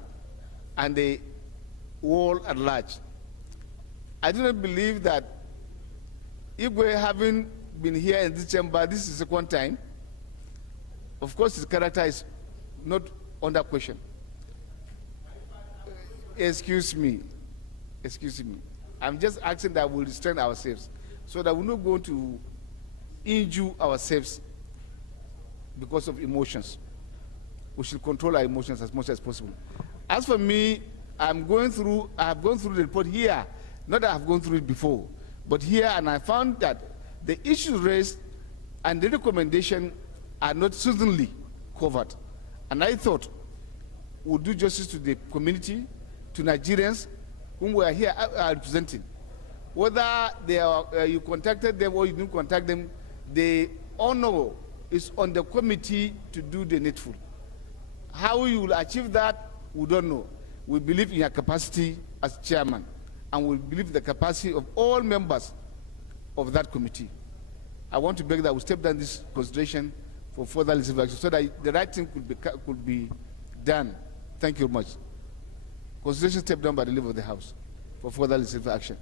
and the world at large. I do not believe that if we haven't been here in this chamber, this is the second time. Of course, his character is not under question. Excuse me. I'm just asking that we restrain ourselves so that we're not going to injure ourselves because of emotions. We should control our emotions as much as possible. As for me, I have gone through the report here, not that I have gone through it before, but here, and I found that the issues raised and the recommendation are not suddenly covered. And I thought we'll do justice to the community, to Nigerians whom we are here representing. Whether they are, you contacted them or you didn't contact them, the honor is on the committee to do the needful. How you will achieve that, we don't know. We believe in your capacity as chairman, and we believe in the capacity of all members of that committee. I want to beg that we step down this consideration for further legislative action so that the right thing could be done. Thank you very much. Consideration step down by the leader of the House for further legislative action.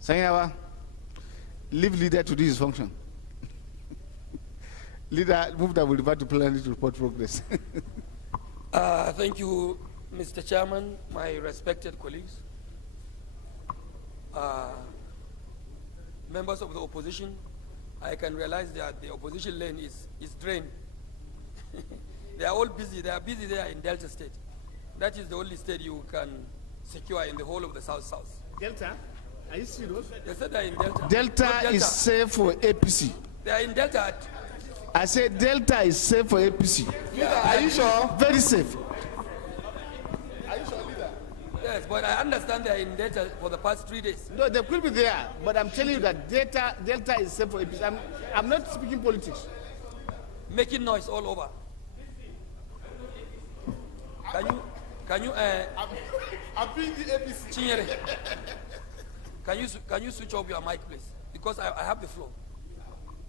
Sanyawa, leave leader to do his function. Leader, move that will revert to plenary to report progress. Thank you, Mr. Chairman, my respected colleagues. Members of the opposition, I can realize that the opposition lane is drained. They are all busy. They are busy there in Delta State. That is the only state you can secure in the whole of the South-South. Delta? Are you serious? They said they are in Delta. Delta is safe for APC. They are in Delta. I said Delta is safe for APC. Yeah, are you sure? Very safe. Are you sure, leader? Yes, but I understand they are in Delta for the past 3 days. No, they could be there, but I'm telling you that Delta is safe for APC. I'm not speaking politics. Making noise all over. Can you I'm being the APC. Chinyere, can you switch off your mic, please? Because I have the floor.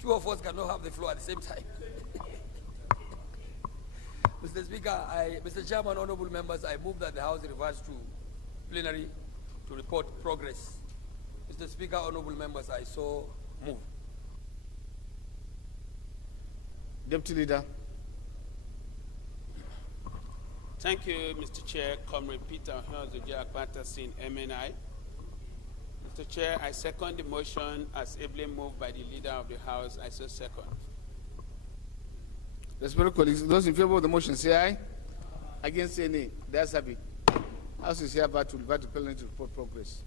Two of us cannot have the floor at the same time. Mr. Speaker, Mr. Chairman, honorable members, I move that the House reverts to plenary to report progress. Mr. Speaker, honorable members, I so move. Deputy Leader. Thank you, Mr. Chair. Comrade Peter Akpata, Sin MNI. Mr. Chair, I second the motion as ably moved by the Leader of the House. I so second. Respected colleagues, those in favor of the motion say aye. Against say nay. The ayes have it. House is hereby to revert to plenary to report progress.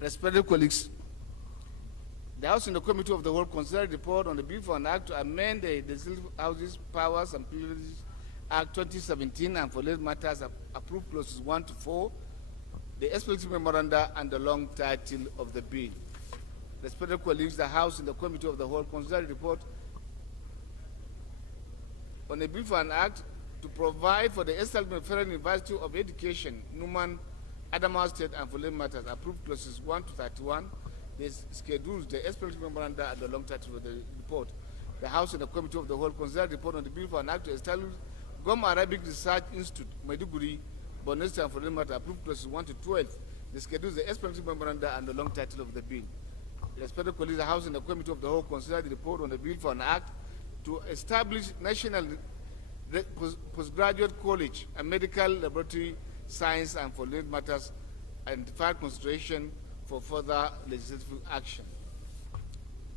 Respected colleagues, the House and the Committee of the Whole considered report on the bill for an act to amend the Legislative Houses Powers and Privileges Act 2017 and for related matters approved clauses 1 to 4, the explanatory memoranda and the long title of the bill. Respected colleagues, the House and the Committee of the Whole consider the report on a bill for an act to provide for the establishment of Federal University of Education, Numan, Adamawa State, and for related matters, approved clauses 1 to 31. This schedules the explanatory memoranda and the long title of the report. The House and the Committee of the Whole consider the report on the bill for an act to establish Gom Arabic Research Institute, Maiduguri, Borno State, and for related matters, approved clauses 1 to 12. This schedules the explanatory memoranda and the long title of the bill. Respected colleagues, the House and the Committee of the Whole consider the report on the bill for an act to establish National Postgraduate College and Medical Laboratory Science and for related matters and deferred consideration for further legislative action.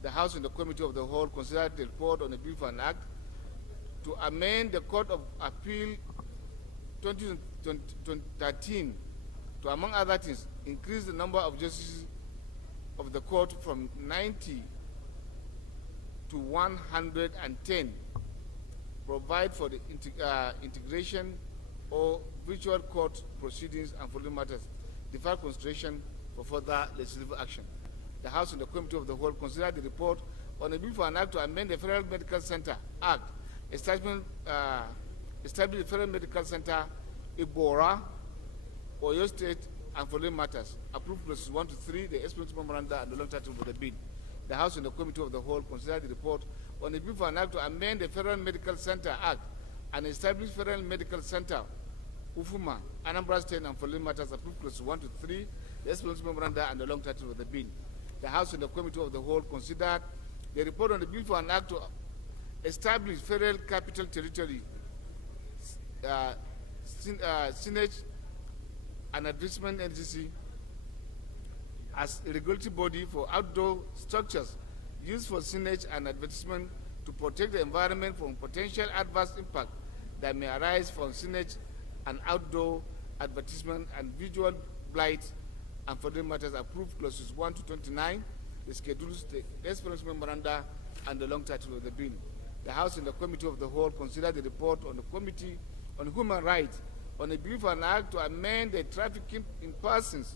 The House and the Committee of the Whole consider the report on the bill for an act to amend the Court of Appeal 2013 to, among other things, increase the number of justices of the court from 90 to 110, provide for the integration or virtual court proceedings and for matters, deferred consideration for further legislative action. The House and the Committee of the Whole consider the report on a bill for an act to amend the Federal Medical Center Act, establish the Federal Medical Center, Ibora, Oyo State, and for matters, approved clauses 1 to 3, the explanatory memoranda, and the long title of the bill. The House and the Committee of the Whole consider the report on the bill for an act to amend the Federal Medical Center Act and establish Federal Medical Center, Ufuma, Anambra State, and for matters, approved clauses 1 to 3, the explanatory memoranda, and the long title of the bill. The House and the Committee of the Whole considered the report on the bill for an act to establish Federal Capital Territory, Senate, and Advertisement Agency as a regulatory body for outdoor structures used for signage and advertisement to protect the environment from potential adverse impact that may arise from signage and outdoor advertisement and visual blight, and for the matters approved clauses 1 to 29, the schedules, the explanatory memoranda, and the long title of the bill. The House and the Committee of the Whole consider the report on the Committee on Human Rights on a bill for an act to amend the Trafficking in Persons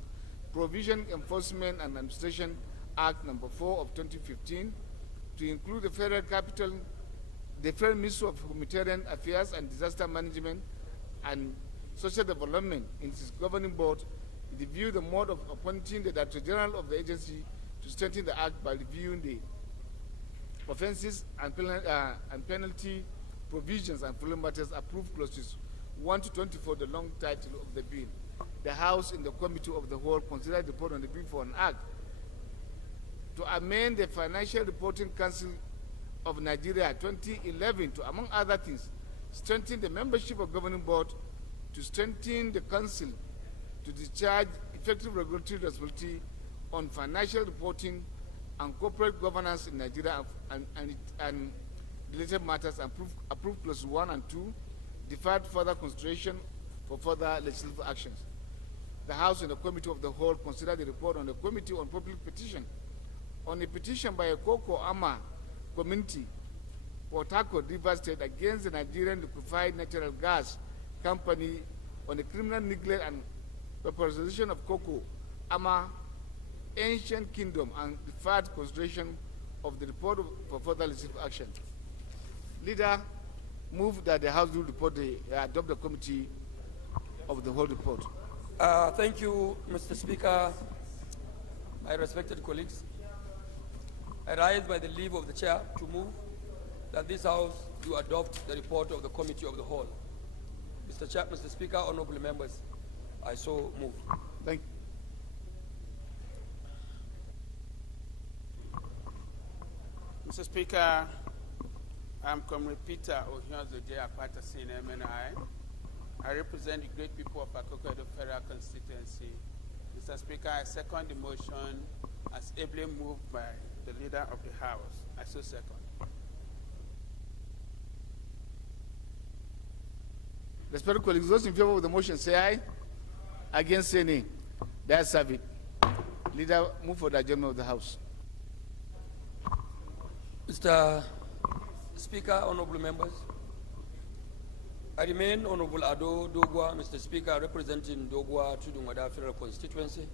Provision Enforcement and Administration Act No. 4 of 2015 to include the Federal Ministry of Humanitarian Affairs and Disaster Management and Social Development in its governing board, review the mode of appointing the Director General of the agency to strengthen the act by reviewing the offenses and penalty provisions and following matters, approved clauses 1 to 24, the long title of the bill. The House and the Committee of the Whole considered the report on the bill for an act to amend the Financial Reporting Council of Nigeria 2011 to, among other things, strengthen the membership of governing board, to strengthen the council to discharge effective regulatory responsibility on financial reporting and corporate governance in Nigeria and related matters, and approved clauses 1 and 2, deferred further consideration for further legislative actions. The House and the Committee of the Whole considered the report on the Committee on Public Petition on a petition by a Cocoa Ama community, Port Harcourt, Rivers State, against the Nigerian Liquefied Natural Gas Company on the criminal neglect and vaporization of Cocoa Ama Ancient Kingdom, and deferred consideration of the report for further legislative action. Leader, move that the House will report adopt the Committee of the Whole report. Thank you, Mr. Speaker. My respected colleagues, I rise by the leave of the chair to move that this House do adopt the report of the Committee of the Whole. Mr. Speaker, honorable members, I so move. Thank you. Mr. Speaker, I'm Comrade Peter Ohionzoje Akpatasin, MNI. I represent the great people of Akoko Federal Constituency. Mr. Speaker, I second the motion as ably moved by the Leader of the House. I so second. Respected colleagues, those in favor of the motion say aye. Against say nay. That's have it. Leader, move for the adjournment of the House. Mr. Speaker, honorable members, I remain Honorable Ado Dogwa, Mr. Speaker, representing Dogwa Tudungwada Federal Constituency.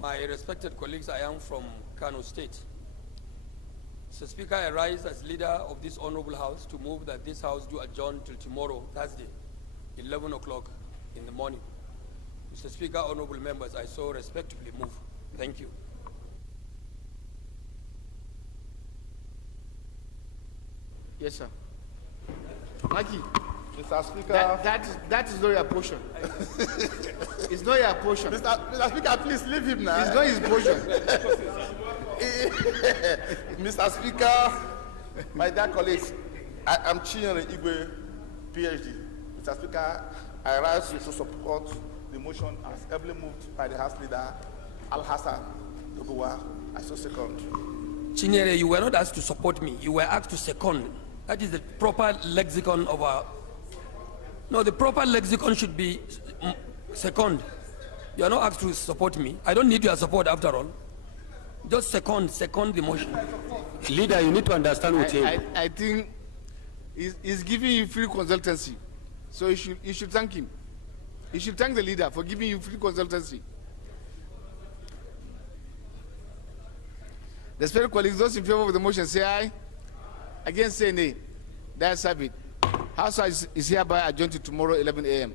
My respected colleagues, I am from Kano State. Mr. Speaker, I rise as leader of this honorable house to move that this house do adjourn till tomorrow, Thursday, 11 o'clock in the morning. Mr. Speaker, honorable members, I so respectfully move. Thank you. Yes, sir. Maki, Mr. Speaker. that is not your portion. It's not your portion. Mr. Speaker, please leave him now. It's not his portion. Mr. Speaker, my dear colleagues, I am Chinyere Igwe, PhD. Mr. Speaker, I rise to support the motion as ably moved by the House Leader Al-Hassan Dogowa. I so second. Chinyere, you were not asked to support me. You were asked to second. That is the proper lexicon of our... No, the proper lexicon should be second. You are not asked to support me. I don't need your support after all. Just second the motion. Leader, you need to understand what I think he's giving you free consultancy. So you should thank him. You should thank the leader for giving you free consultancy. The spirit colleagues, those in favor of the motion say aye. Against say nay. That's have it. House is hereby adjourned to tomorrow 11 a.m.